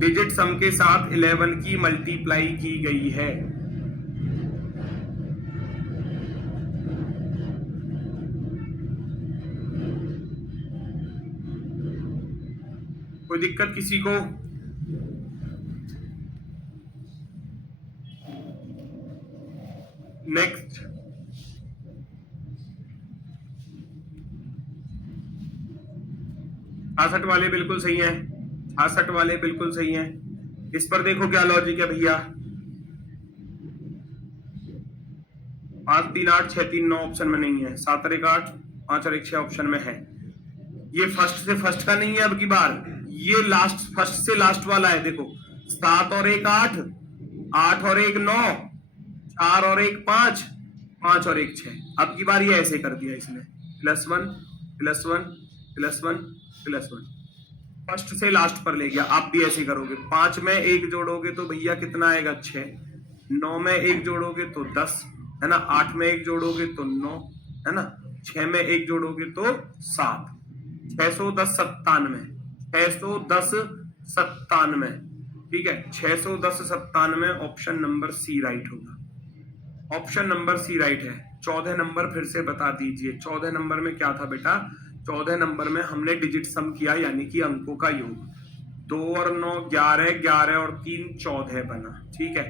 डिजिट सम के साथ 11 की मल्टीप्लाई की गई है। कोई दिक्कत किसी को। नेक्स्ट 66 वाले बिल्कुल सही हैं, 66 वाले बिल्कुल सही हैं। इस पर देखो क्या लॉजिक है भैया। 5 3 8 6 3 9 ऑप्शन में नहीं है, 7 और 1 8, 5 और 1 6 ऑप्शन में है। ये फर्स्ट से फर्स्ट का नहीं है, अब की बार ये लास्ट, फर्स्ट से लास्ट वाला है। देखो 7 और 1 8, 8 और 1 9, 4 और 1 5, 5 और 1 6। अब की बार ये ऐसे कर दिया इसने, +1 +1 +1 +1, फर्स्ट से लास्ट पर ले गया। आप भी ऐसे करोगे, 5 में 1 जोड़ोगे तो भैया कितना आएगा 6, 9 में 1 जोड़ोगे तो 10 है ना, 8 में 1 जोड़ोगे तो 9 है ना, 6 में 1 जोड़ोगे तो 7, 610 97, 610 97, ठीक है, 610 97। ऑप्शन नंबर सी राइट होगा, ऑप्शन नंबर सी राइट है। 14 नंबर फिर से बता दीजिए, 14 नंबर में क्या था बेटा। 14 नंबर में हमने डिजिट सम किया, यानी कि अंकों का योग। 2 और 9 11, 11 और 3 14 बना, ठीक है।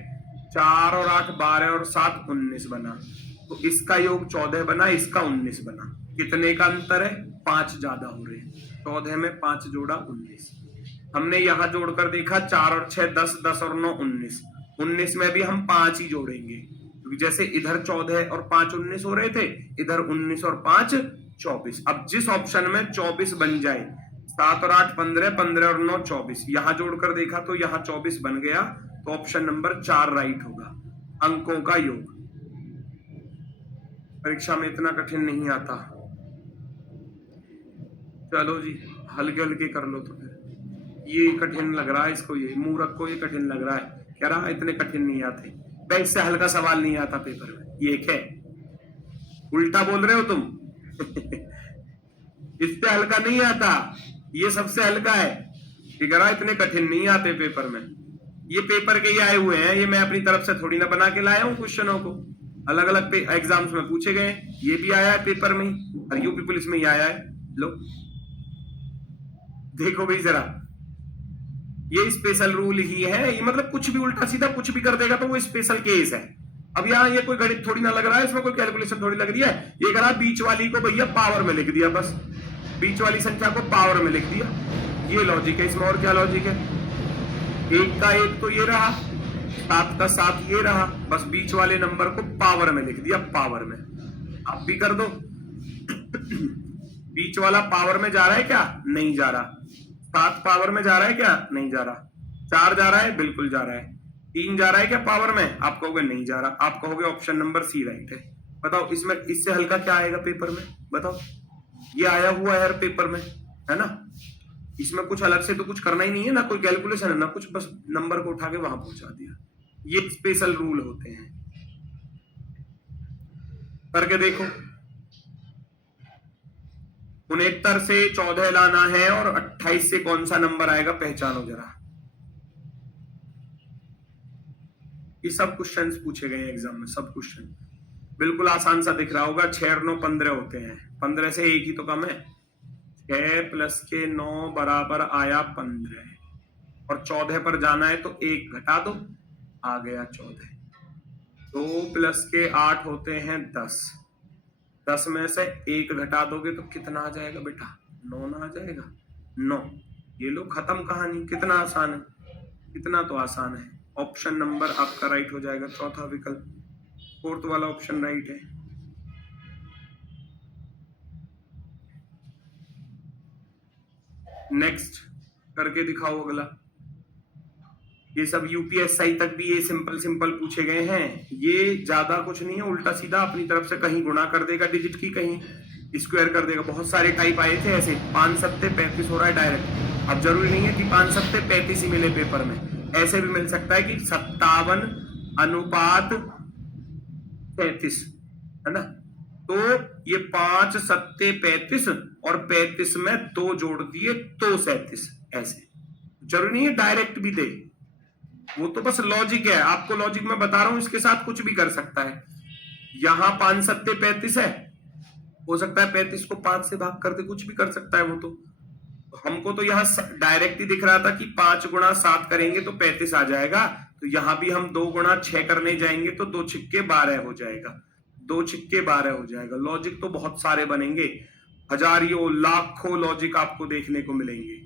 4 और 8 12 और 7 19 बना, तो इसका योग 14 बना, इसका 19 बना। कितने का अंतर है, 5 ज्यादा हो रहे हैं। 14 में 5 जोड़ा 19। हमने यहां जोड़कर देखा 4 और 6 10, 10 और 9 19, 19 में भी हम 5 ही जोड़ेंगे, क्योंकि जैसे इधर 14 और 5 19 हो रहे थे, इधर 19 और 5 24। अब जिस ऑप्शन में 24 बन जाए, 7 और 8 15, 15 और 9 24, यहां जोड़कर देखा तो यहां 24 बन गया, तो ऑप्शन नंबर 4 राइट होगा, अंकों का योग। परीक्षा में इतना कठिन नहीं आता। चलो जी, हल्के हल्के कर लो। तो फिर ये कठिन लग रहा है इसको, ये मूर्ख को ये कठिन लग रहा है, कह रहा इतने कठिन नहीं आते, भाई इससे हल्का सवाल नहीं आता पेपर में। ये क्या उल्टा बोल रहे हो तुम इससे हल्का नहीं आता, ये सबसे हल्का है। ये कह रहा इतने कठिन नहीं आते पेपर में, ये पेपर के ही आए हुए हैं, ये मैं अपनी तरफ से थोड़ी ना बना के लाया हूं क्वेश्चनों को, अलग अलग एग्जाम्स में पूछे गए, ये भी आया है पेपर में, और यूपी पुलिस में ही आया है। लो देखो भाई जरा, ये स्पेशल रूल ही है, ये मतलब कुछ भी उल्टा सीधा कुछ भी कर देगा तो वो स्पेशल केस है। अब यहाँ ये कोई गणित थोड़ी ना लग रहा है, इसमें कोई कैलकुलेशन थोड़ी लग रही है। ये करा बीच वाली को भैया पावर में लिख दिया, बस बीच वाली संख्या को पावर में लिख दिया, ये लॉजिक है, इसमें और क्या लॉजिक है? 1 का 1 तो ये रहा, 7 का 7 ये रहा, बस बीच वाले नंबर को पावर में लिख दिया, पावर में। आप भी कर दो। बीच वाला पावर में जा रहा है क्या? नहीं जा रहा। 7 पावर में जा रहा है क्या? नहीं जा रहा। 4 जा रहा है? बिल्कुल जा रहा है। 3 जा रहा है क्या पावर में? आप कहोगे नहीं जा रहा। आप कहोगे ऑप्शन नंबर सी राइट है। बताओ इसमें इससे हल्का क्या आएगा पेपर में? बताओ, ये आया हुआ है पेपर में, है ना? इसमें कुछ अलग से तो कुछ करना ही नहीं है ना, कोई कैलकुलेशन है ना कुछ, बस नंबर को उठा के वहां पहुंचा दिया। ये स्पेशल रूल होते हैं। करके देखो। 69 से 14 लाना है और 28 से कौन सा नंबर आएगा पहचानो जरा। ये सब क्वेश्चंस पूछे गए एग्जाम में, सब क्वेश्चन बिल्कुल आसान सा दिख रहा होगा। 6 और 9 15 होते हैं, 15 से एक ही तो कम है। 6 प्लस के 9 बराबर आया 15 और 14 पर जाना है तो 1 घटा दो, आ गया 14। 2 प्लस के 8 होते हैं 10, 10 में से 1 घटा दोगे तो कितना आ जाएगा बेटा? 9 ना आ जाएगा? 9। ये लो खत्म कहानी। कितना आसान है, कितना तो आसान है। ऑप्शन नंबर आपका राइट हो जाएगा, चौथा विकल्प, 4th वाला ऑप्शन राइट है। नेक्स्ट करके दिखाओ अगला। ये सब यूपीएससी तक भी ये सिंपल सिंपल पूछे गए हैं। ये ज्यादा कुछ नहीं है, उल्टा सीधा अपनी तरफ से कहीं गुणा कर देगा डिजिट की, कहीं स्क्वायर कर देगा। बहुत सारे टाइप आए थे ऐसे। 5 सत्ते 35 हो रहा है डायरेक्ट। अब जरूरी नहीं है कि 5 सत्ते 35 ही मिले पेपर में, ऐसे भी मिल सकता है कि 57 अनुपात 33, है ना? तो ये 5 सत्ते 35 और 35 में 2 जोड़ दिए तो 37। ऐसे जरूरी नहीं है डायरेक्ट भी दे, वो तो बस लॉजिक है। आपको लॉजिक में बता रहा हूं, इसके साथ कुछ भी कर सकता है। यहां 5 सत्ते 35 है, हो सकता है 35 को 5 से भाग करके कुछ भी कर सकता है वो तो। हमको तो यहाँ डायरेक्ट ही दिख रहा था कि 5 गुणा 7 करेंगे तो 35 आ जाएगा। तो यहां भी हम 2 गुणा 6 करने जाएंगे तो 2 छिक्के 12 हो जाएगा, 2 छिक्के 12 हो जाएगा। लॉजिक तो बहुत सारे बनेंगे, हजारियों लाखों लॉजिक आपको देखने को मिलेंगे।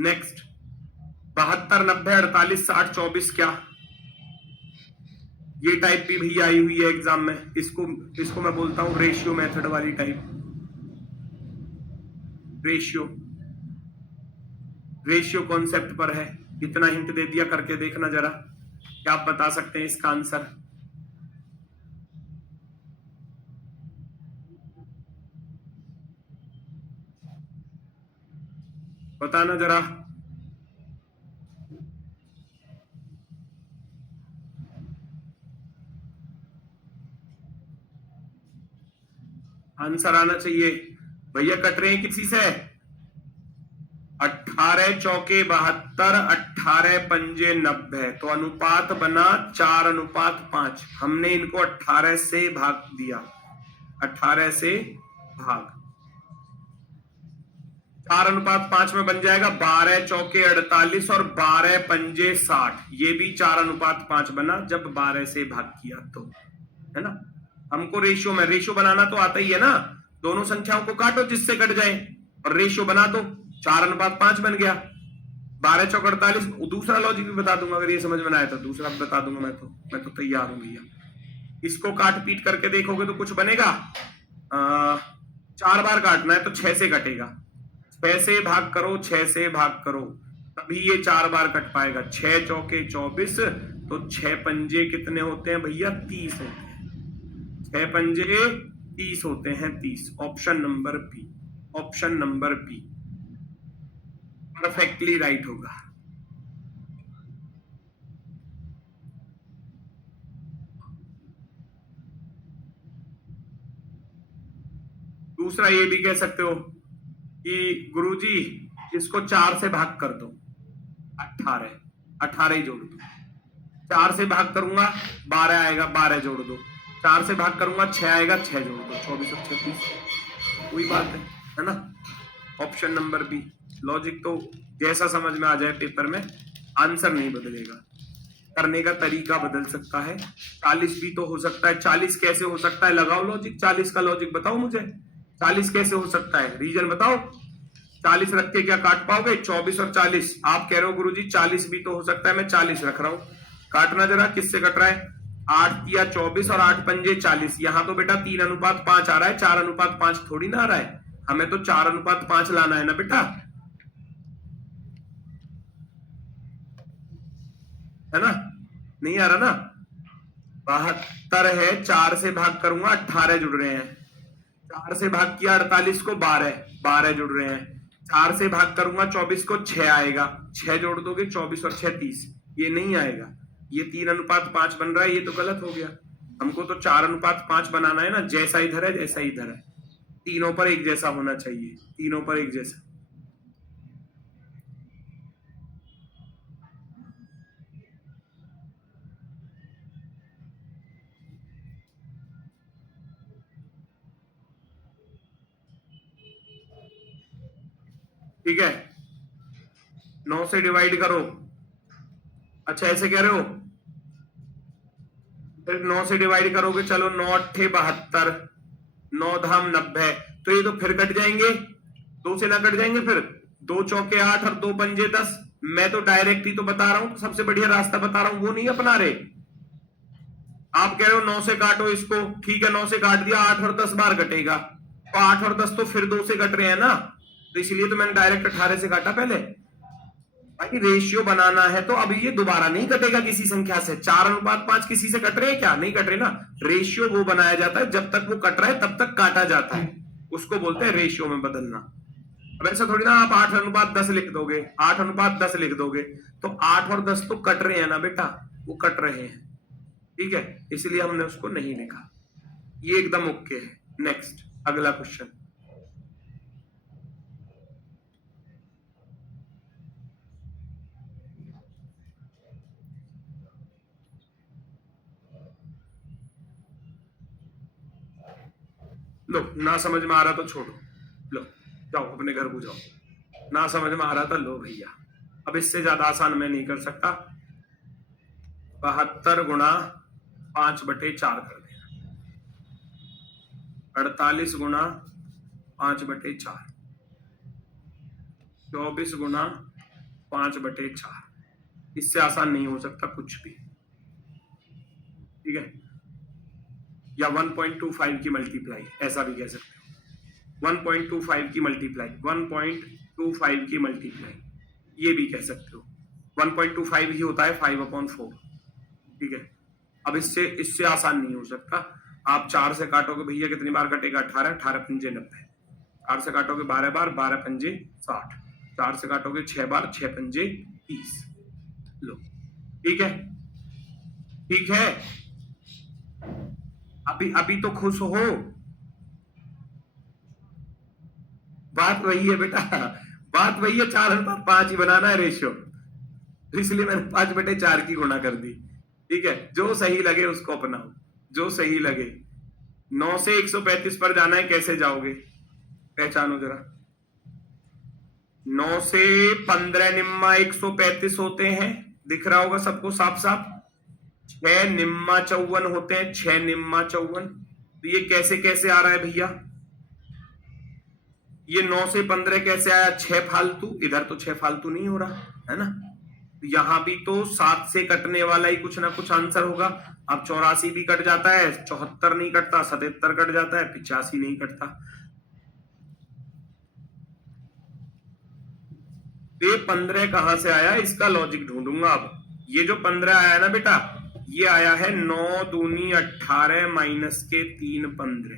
नेक्स्ट 72 90 48 60 24 क्या? ये टाइप भी भैया आई हुई है एग्जाम में। इसको मैं बोलता हूं रेशियो मेथड वाली टाइप। रेशियो कॉन्सेप्ट पर है। इतना हिंट दे दिया, करके देखना जरा, क्या आप बता सकते हैं इसका आंसर? बताना जरा। आंसर आना चाहिए भैया। कट रहे हैं किसी से? 18 चौके 72, 18 पंजे 90, तो अनुपात बना 4 अनुपात 5। हमने इनको 18 से भाग दिया, 18 से भाग 4 अनुपात 5 में बन जाएगा 12 चौके 48 और 12 पंजे 60। ये भी 4 अनुपात 5 बना जब 12 से भाग किया तो, है ना? हमको रेशियो बनाना तो आता ही है ना। दोनों संख्याओं को काटो जिससे कट जाए और रेशियो बना दो, 4 अनुपात 5 बन गया। 12 चौक 48। दूसरा लॉजिक भी बता दूंगा, अगर ये समझ में आया तो दूसरा बता दूंगा। मैं तो तैयार हूं भैया। इसको काट पीट करके देखोगे तो कुछ बनेगा। 4 बार काटना है तो 6 से कटेगा। 6 से भाग करो, 6 से भाग करो, तभी ये 4 बार कट पाएगा। 6 चौके 24, तो 6 पंजे कितने होते हैं भैया? 30 होते हैं। 6 पंजे 30 होते हैं, 30। Option number B, option number B perfectly right होगा। दूसरा ये भी कह सकते हो कि गुरुजी इसको 4 से भाग कर दो, 18 ही जोड़ दो। 4 से भाग करूंगा 12 आएगा, 12 जोड़ दो। 4 से भाग करूंगा 6 आएगा, 6 जोड़ दो। 24 और 36 कोई बात है ना? Option number B. लॉजिक तो जैसा समझ में आ जाए पेपर में, आंसर नहीं बदलेगा, करने का तरीका बदल सकता है। 40 भी तो हो सकता है। 40 कैसे हो सकता है? लगाओ लॉजिक। 40 का लॉजिक बताओ मुझे, 40 कैसे हो सकता है? रीजन बताओ। 40 रख के क्या काट पाओगे? 24 और 40। आप कह रहे हो गुरुजी 40 भी तो हो सकता है, मैं 40 रख रहा हूं। काटना जरा, किससे कट रहा है? 8 या 24 और 8 पंजे 40। यहां तो बेटा 3:5 आ रहा है, 4:5 थोड़ी ना आ रहा है। हमें तो 4:5 लाना है ना बेटा, है ना? नहीं आ रहा ना? 72 है, 4 से भाग करूंगा 18 जुड़ रहे हैं। 4 से भाग किया 48 को 12 जुड़ रहे हैं। 4 से भाग करूंगा 24 को 6 आएगा। 6 जोड़ दोगे 24 और 6 30। ये नहीं आएगा। ये 3:5 बन रहा है, ये तो गलत हो गया। हमको तो 4:5 बनाना है ना, जैसा इधर है जैसा इधर है। तीनों पर एक जैसा होना चाहिए, तीनों पर एक जैसा। ठीक है, 9 से डिवाइड करो। अच्छा ऐसे कह रहे हो? फिर 9 से डिवाइड करोगे, चलो 9 अट्ठे 72, 9 धाम 90। तो ये तो फिर कट जाएंगे, 2 से ना कट जाएंगे फिर? 2 चौके 8 और 2 पंजे 10। मैं तो डायरेक्ट ही तो बता रहा हूं, तो सबसे बढ़िया रास्ता बता रहा हूं, वो नहीं अपना रहे। आप कह रहे हो 9 से काटो इसको, ठीक है 9 से काट दिया, 8 और 10 बार कटेगा, तो 8 और 10 तो फिर 2 से कट रहे हैं ना, तो इसलिए तो मैंने डायरेक्ट 18 से काटा पहले। भाई रेशियो बनाना है तो अब ये दोबारा नहीं कटेगा किसी संख्या से। 4:5 किसी से कट रहे हैं क्या? नहीं कट रहे ना। रेशियो वो बनाया जाता है, जब तक वो कट रहा है तब तक काटा जाता है, उसको बोलते हैं रेशियो में बदलना। अब ऐसा थोड़ी ना आप 8:10 लिख दोगे, 8:10 लिख दोगे, तो 8 और 10 तो कट रहे हैं ना बेटा, वो कट रहे हैं, ठीक है, इसलिए हमने उसको नहीं लिखा। ये एकदम ओके है। नेक्स्ट, अगला क्वेश्चन। लो, ना समझ में आ रहा तो छोड़ो, लो जाओ अपने घर को जाओ। ना समझ में आ रहा था, लो भैया, अब इससे ज्यादा आसान मैं नहीं कर सकता। 72 गुणा 5/4 कर देना, 48 गुणा 5/4, 24 गुणा 5/4। इससे आसान नहीं हो सकता कुछ भी, ठीक है? या 1.25 की मल्टीप्लाई, ऐसा भी कह सकते हो। 1.25 की मल्टीप्लाई, 1.25 की मल्टीप्लाई, ये भी कह सकते हो। 1.25 ही होता है 5/4, ठीक है? अब इससे इससे आसान नहीं हो सकता। आप 4 से काटोगे भैया, कितनी बार कटेगा? 18, 18 पंजे 90। 4 से काटोगे 12 बार, 12 पंजे 60। 4 से काटोगे 6 बार, 6 पंजे 30। लो, ठीक है, ठीक है। अभी तो खुश हो। बात वही है बेटा, बात वही है, 4:5 ही बनाना है रेशियो, तो इसलिए मैंने 5/4 की गुणा कर दी, ठीक है? जो सही लगे उसको अपनाओ, जो सही लगे। 9 से 135 पर जाना है, कैसे जाओगे? पहचानो जरा। 9 से 15 निम्मा 135 होते हैं, दिख रहा होगा सबको साफ साफ। 6 निम्मा 54 होते हैं, 6 निम्मा 54। तो ये कैसे कैसे आ रहा है भैया? ये 9 से 15 कैसे आया? 6 फालतू, इधर तो 6 फालतू नहीं हो रहा है ना, यहां भी तो 7 से कटने वाला ही कुछ ना कुछ आंसर होगा। अब 84 भी कट जाता है, 74 नहीं कटता, 77 कट जाता है, 85 नहीं कटता। ये 15 कहां से आया, इसका लॉजिक ढूंढूंगा। अब ये जो 15 आया ना बेटा, ये आया है 9 दूनी 18 माइनस के 3 15।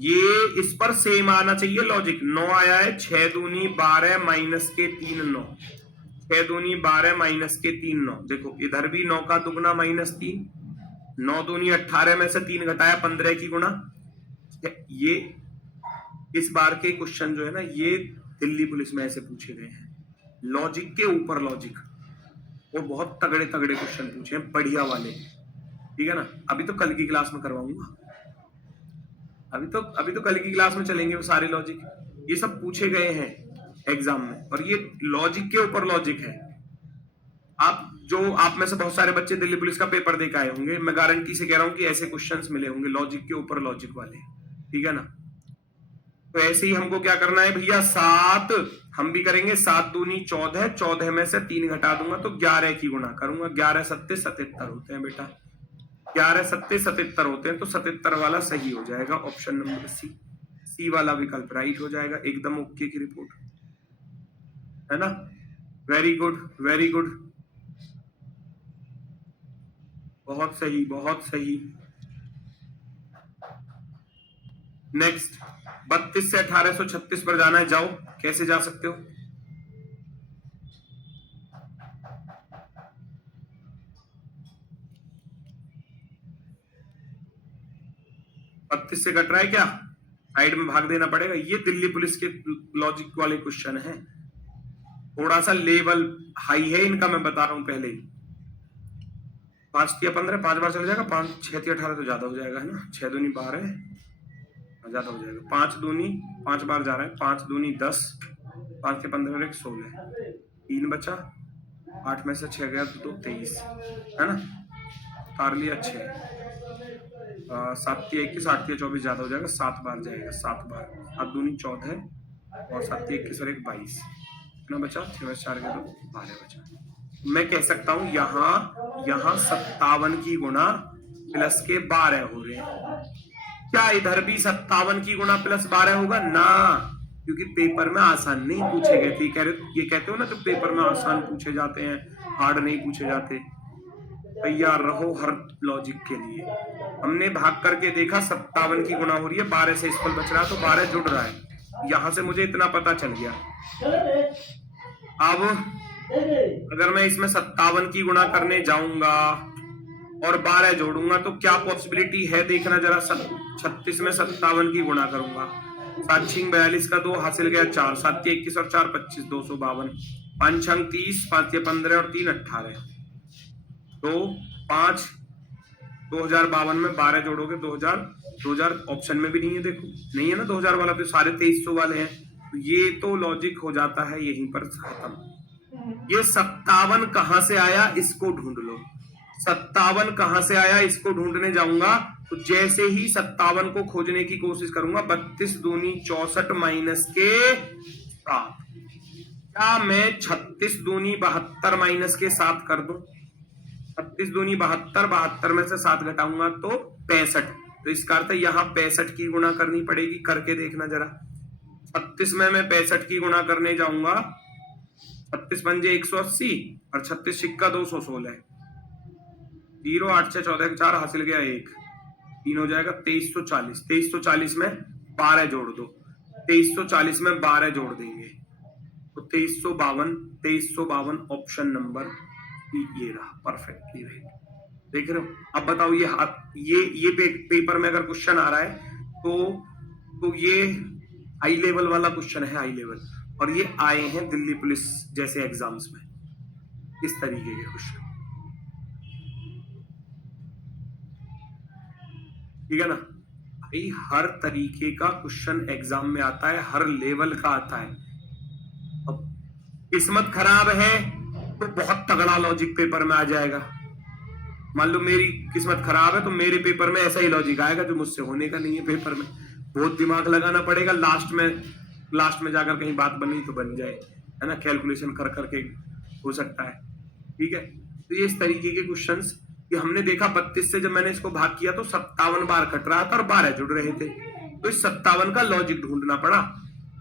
ये इस पर सेम आना चाहिए लॉजिक। 9 आया है, 6 दूनी 12 माइनस के 3 9, 6 दूनी 12 माइनस के 3 9। देखो इधर भी 9 का दुगना -3, 9 दूनी 18 में से 3 घटाया 15 की गुणा। ये इस बार के क्वेश्चन जो है ना, ये दिल्ली पुलिस में ऐसे पूछे गए हैं, लॉजिक के ऊपर लॉजिक, और बहुत तगड़े तगड़े क्वेश्चन पूछे हैं, बढ़िया वाले, ठीक है ना? अभी तो कल की क्लास में करवाऊंगा, अभी तो कल की क्लास में चलेंगे वो सारे लॉजिक। ये सब पूछे गए हैं एग्जाम में, और ये लॉजिक के ऊपर लॉजिक है। आप में से बहुत सारे बच्चे दिल्ली पुलिस का पेपर देकर आए होंगे, मैं गारंटी से कह रहा हूं कि ऐसे क्वेश्चंस मिले होंगे लॉजिक के ऊपर लॉजिक वाले, ठीक है ना? तो ऐसे ही हमको क्या करना है भैया, 7 हम भी करेंगे, 7 दूनी 14, 14 में से 3 घटा दूंगा तो 11 की गुणा करूंगा, 11 सत्ते 77 होते हैं बेटा, 11 सत्ते 77 होते हैं, तो 77 वाला सही हो जाएगा, ऑप्शन नंबर सी वाला विकल्प राइट हो जाएगा। एकदम ओके की रिपोर्ट है ना, वेरी गुड वेरी गुड, बहुत सही बहुत सही। नेक्स्ट 32 से 1836 पर जाना है, जाओ, कैसे जा सकते हो? बत्तीस से कट रहा है क्या? साइड में भाग देना पड़ेगा। ये दिल्ली पुलिस के लॉजिक वाले क्वेश्चन है, थोड़ा सा लेवल हाई है इनका, मैं बता रहा हूं पहले ही। 5 या 15 5 बार चल जाएगा, 5 6 18 तो ज्यादा हो जाएगा है ना, 6 दूनी 12 ज्यादा हो जाएगा, 5 दूनी 5 बार जा रहा है, 5 दूनी 10, 5 के 15 और 1 16, 3 बचा, 8 में से 6 गया तो 23 है ना, तार लिया 6, 7 के 21, 8 के 24 ज्यादा हो जाएगा, 7 बार जाएगा, 7 बार, 7 दूनी 14 और 7 के 21 और 1 22, कितना बचा, 6 में 4 गया तो 12 बचा। मैं कह सकता हूं यहाँ 57 की गुणा प्लस के 12 हो रहे हैं, क्या इधर भी 57 की गुणा प्लस 12 होगा ना? क्योंकि पेपर में आसान नहीं पूछे गए थे, ये कहते हो ना तो पेपर में आसान पूछे जाते हैं, हार्ड नहीं पूछे जाते। तैयार रहो हर लॉजिक के लिए। हमने भाग करके देखा 57 की गुणा हो रही है, 12 से इस पर बच रहा है तो 12 जुड़ रहा है, यहां से मुझे इतना पता चल गया। अब अगर मैं इसमें 57 की गुणा करने जाऊंगा और 12 जोड़ूंगा तो क्या पॉसिबिलिटी है, देखना जरा। 36 में 57 की गुणा करूंगा, 7 6 42 का 2 हासिल गया 4, 7 के 21 और 4 25, 252, 5 6 30, 5 के 15 और 3 18, 2 5 2052 में 12 जोड़ोगे 2000 ऑप्शन में भी नहीं है, देखो नहीं है ना 2000 वाला, तो सारे 2300 वाले हैं, तो ये तो लॉजिक हो जाता है यहीं पर खत्म। ये 57 कहां से आया इसको ढूंढ लो, 57 कहां से आया इसको ढूंढने जाऊंगा तो जैसे ही 57 को खोजने की कोशिश करूंगा, 32 दूनी 64 माइनस के 7, क्या मैं 36 दूनी 72 माइनस के 7 कर दूं? 36 दूनी 72, 72 में से 7 घटाऊंगा तो 65, तो इसका अर्थ यहाँ 65 की गुणा करनी पड़ेगी, करके देखना जरा। 36 में मैं 65 की गुणा करने जाऊंगा, 36 पंजे 180 और 36 सिक्का 216, 0 8 6 14 4 हासिल गया 1, 3 हो जाएगा 2340, 2340 में 12 जोड़ दो, 2340 में 12 जोड़ देंगे तो 2352 ऑप्शन नंबर ये रहा, परफेक्टली राइट। देख रहे हो? अब बताओ ये पेपर में अगर क्वेश्चन आ रहा है तो ये हाई लेवल वाला क्वेश्चन है, हाई लेवल, और ये आए हैं दिल्ली पुलिस जैसे एग्जाम्स में इस तरीके के क्वेश्चन, ठीक है ना भाई? हर तरीके का क्वेश्चन एग्जाम में आता है, हर लेवल का आता है। अब किस्मत खराब है तो बहुत तगड़ा लॉजिक पेपर में आ जाएगा। मान लो मेरी किस्मत खराब है तो मेरे पेपर में ऐसा ही लॉजिक आएगा जो मुझसे होने का नहीं है पेपर में, बहुत दिमाग लगाना पड़ेगा, लास्ट में जाकर कहीं बात बनी तो बन जाए, है ना, कैलकुलेशन कर करके हो सकता है, ठीक है। तो ये इस तरीके के क्वेश्चंस कि हमने देखा 32 से जब मैंने इसको भाग किया तो 57 बार कट रहा था और 12 जुड़ रहे थे, तो इस 57 का लॉजिक ढूंढना पड़ा।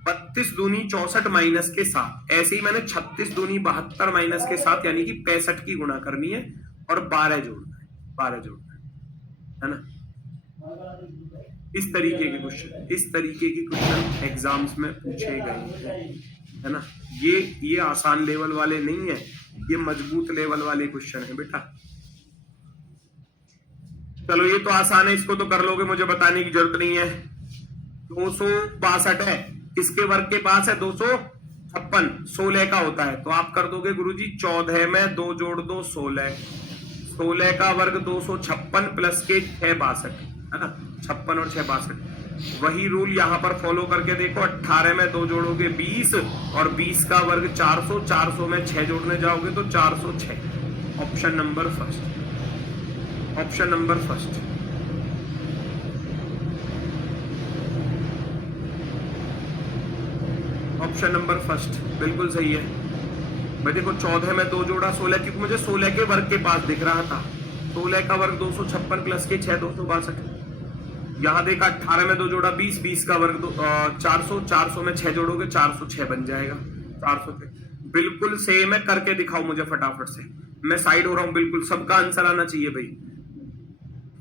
32 दूनी 64 माइनस के 7, ऐसे ही मैंने 36 दूनी 72 माइनस के 7 यानी कि 65 की गुणा करनी है और 12 जोड़ना है ना। इस तरीके के क्वेश्चन एग्जाम्स में पूछे गए हैं, है ना। ये आसान लेवल वाले नहीं है, ये मजबूत लेवल वाले क्वेश्चन है बेटा। चलो ये तो आसान है, इसको तो कर लोगे, मुझे बताने की जरूरत नहीं है। 262 है, किसके वर्ग के पास है? 256, 16 का होता है, तो आप कर दोगे गुरुजी 14 में 2 जोड़ दो 16 का वर्ग 256 प्लस के 6 62, है ना, 56 और 6 62। वही रूल यहां पर फॉलो करके देखो, 18 में 2 जोड़ोगे 20 और 20 का वर्ग 400, 400 में 6 जोड़ने जाओगे तो 406, option number first. Option number first बिल्कुल सही है भाई। देखो 14 में 2 जोड़ा 16, क्योंकि मुझे 16 के वर्ग के पास दिख रहा था। 16 का वर्ग 256 प्लस के 6 262। यहाँ देखा 18 में 2 जोड़ा 20, 20 का वर्ग 400, 400 में 6 जोड़ोगे 406 बन जाएगा। 406 बिल्कुल सेम है, करके दिखाओ मुझे फटाफट से। मैं साइड हो रहा हूं बिल्कुल, सबका आंसर आना चाहिए भाई।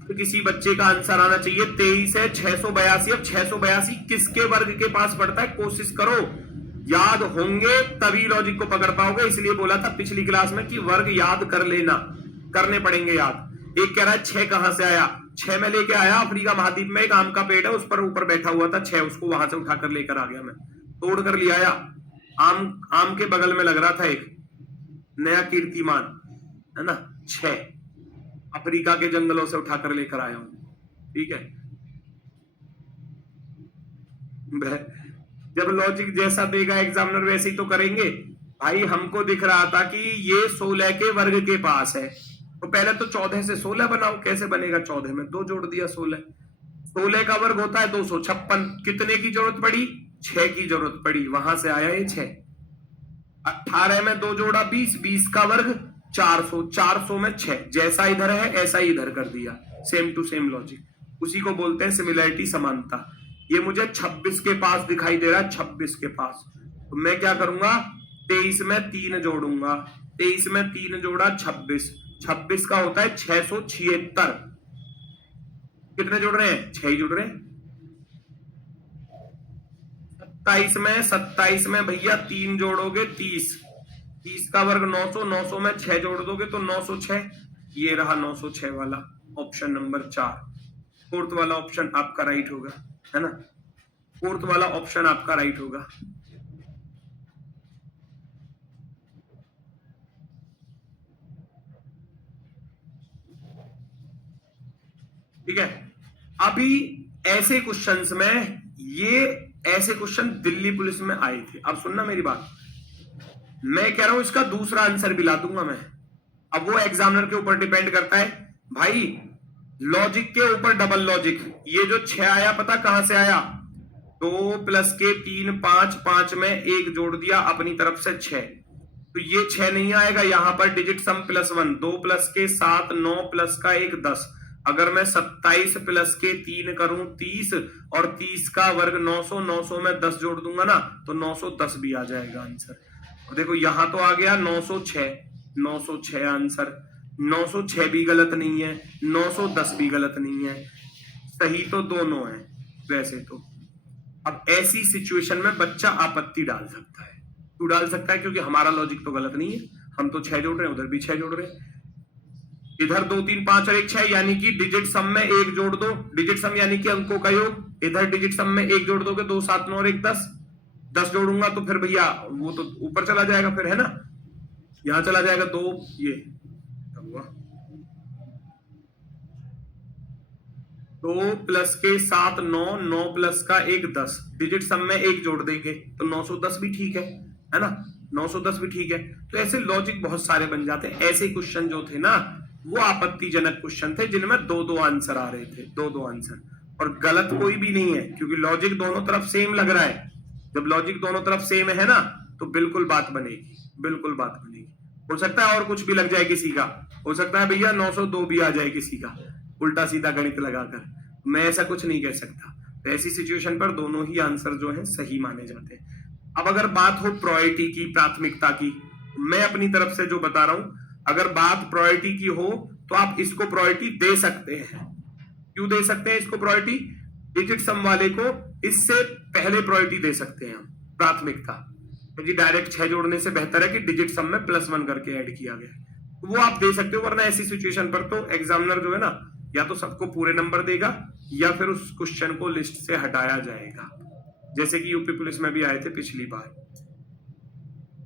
तो किसी बच्चे का आंसर आना चाहिए। 23 है 682। अब 682 किसके वर्ग के पास पड़ता है, कोशिश करो, याद होंगे तभी लॉजिक को पकड़ पाओगे। इसलिए बोला था पिछली क्लास में कि वर्ग याद कर लेना, करने पड़ेंगे याद। एक कह रहा है 6 कहां से आया, 6 में लेके आया अफ्रीका महाद्वीप में एक आम का पेड़ है, उस पर ऊपर बैठा हुआ था 6, उसको वहां से उठाकर लेकर आ गया मैं, तोड़ कर ले आया। आम के बगल में लग रहा था एक नया कीर्तिमान, है ना, 6 अफ्रीका के जंगलों से उठाकर लेकर आया हूं। ठीक है, जब लॉजिक जैसा देगा एग्जामिनर वैसे ही तो करेंगे भाई। हमको दिख रहा था कि ये 16 के वर्ग के पास है, तो पहले तो 14 से 16 बनाओ। कैसे बनेगा, 14 में 2 जोड़ दिया 16। 16 का वर्ग होता है 256। कितने की जरूरत पड़ी, 6 की जरूरत पड़ी, वहां से आया ये 6। 18 में 2 जोड़ा 20, 20 का वर्ग 400, 400 में 6, जैसा इधर है ऐसा ही इधर कर दिया। सेम टू सेम लॉजिक, उसी को बोलते हैं सिमिलैरिटी, समानता। ये मुझे 26 के पास दिखाई दे रहा है, 26 के पास, तो मैं क्या करूंगा, 23 में 3 जोड़ूंगा। 23 में 3 जोड़ा 26, 26 का होता है 676। कितने जुड़ रहे हैं, 6 जुड़ रहे हैं। 27 में भैया 3 जोड़ोगे 30, 30 का वर्ग 900, 900 में 6 जोड़ दोगे तो 906। ये रहा 906 वाला ऑप्शन नंबर 4। फोर्थ वाला ऑप्शन आपका राइट होगा, है ना, फोर्थ वाला ऑप्शन आपका राइट होगा। ठीक है, अभी ऐसे क्वेश्चंस में, ये ऐसे क्वेश्चन दिल्ली पुलिस में आए थे। अब सुनना मेरी बात, मैं कह रहा हूं इसका दूसरा आंसर भी ला दूंगा मैं। अब वो एग्जामिनर के ऊपर डिपेंड करता है भाई, लॉजिक के ऊपर डबल लॉजिक। ये जो 6 आया पता कहां से आया, 2 प्लस के 3 5, 5 में 1 जोड़ दिया अपनी तरफ से 6, तो ये 6 नहीं आएगा। यहां पर डिजिट सम +1, 2 प्लस के 7, 9 प्लस का 1 10। अगर मैं 27 प्लस के 3 करूं 30, और 30 का वर्ग 900, 900 में 10 जोड़ दूंगा ना तो 910 भी आ जाएगा आंसर। और देखो यहां तो आ गया 906, 906 आंसर। 906 भी गलत नहीं है, 910 भी गलत नहीं है, सही तो दोनों है वैसे तो। अब ऐसी सिचुएशन में बच्चा आपत्ति डाल सकता है। क्यों डाल सकता है, क्योंकि हमारा लॉजिक तो गलत नहीं है, हम तो 6 जोड़ रहे हैं, उधर भी 6 जोड़ रहे हैं। इधर 2 3 5 और 1 6, यानी कि डिजिट सम में 1 जोड़ दो। डिजिट सम यानी कि अंकों का योग। इधर डिजिट सम में 1 जोड़ दोगे 2 7 9 और 1 10। 10 जोड़ूंगा तो फिर भैया वो तो ऊपर चला जाएगा फिर, है ना, यहां चला जाएगा 2। ये हुआ 2 प्लस के 7 9, 9 प्लस का 1 10। डिजिट सम में 1 जोड़ देंगे तो 910 भी ठीक है ना, 910 भी ठीक है। तो ऐसे लॉजिक बहुत सारे बन जाते हैं। ऐसे क्वेश्चन जो थे ना वो आपत्तिजनक क्वेश्चन थे, जिनमें 2-2 आंसर आ रहे थे, 2-2 आंसर, और गलत कोई भी नहीं है, क्योंकि लॉजिक दोनों तरफ सेम लग रहा है। जब लॉजिक दोनों तरफ सेम है ना तो बिल्कुल बात बनेगी, बिल्कुल बात बनेगी। हो सकता है और कुछ भी लग जाए किसी का, हो सकता है भैया 902 भी आ जाए किसी का, उल्टा सीधा गणित लगाकर। मैं ऐसा कुछ नहीं कह सकता। तो ऐसी सिचुएशन पर दोनों ही आंसर जो है सही माने जाते हैं। अब अगर बात हो प्रायोरिटी की, प्राथमिकता की, मैं अपनी तरफ से जो बता रहा हूं, अगर बात प्रायोरिटी की हो तो आप इसको प्रायोरिटी दे सकते हैं। क्यों दे सकते हैं इसको प्रायोरिटी, डिजिट सम वाले को इससे पहले प्रायोरिटी दे सकते हैं हम, प्राथमिकता, क्योंकि डायरेक्ट 6 जोड़ने से बेहतर है कि डिजिट सम में +1 करके ऐड किया गया, वो आप दे सकते हो। वरना ऐसी सिचुएशन पर तो एग्जामिनर जो है ना, या तो सबको पूरे नंबर देगा या फिर उस क्वेश्चन को लिस्ट से हटाया जाएगा, जैसे कि यूपी पुलिस में भी आए थे पिछली बार।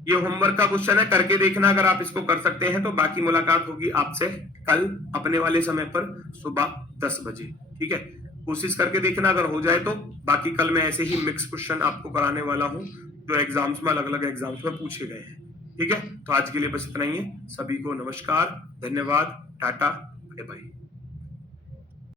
ये होमवर्क का क्वेश्चन है, करके देखना अगर आप इसको कर सकते हैं तो। बाकी मुलाकात होगी आपसे कल अपने वाले समय पर सुबह 10 बजे, ठीक है। कोशिश करके देखना अगर हो जाए तो। बाकी कल मैं ऐसे ही मिक्स क्वेश्चन आपको कराने वाला हूं जो एग्जाम्स में, अलग अलग एग्जाम्स में पूछे गए हैं, ठीक है। तो आज के लिए बस इतना ही है। सभी को नमस्कार, धन्यवाद, टाटा, बाय बाय।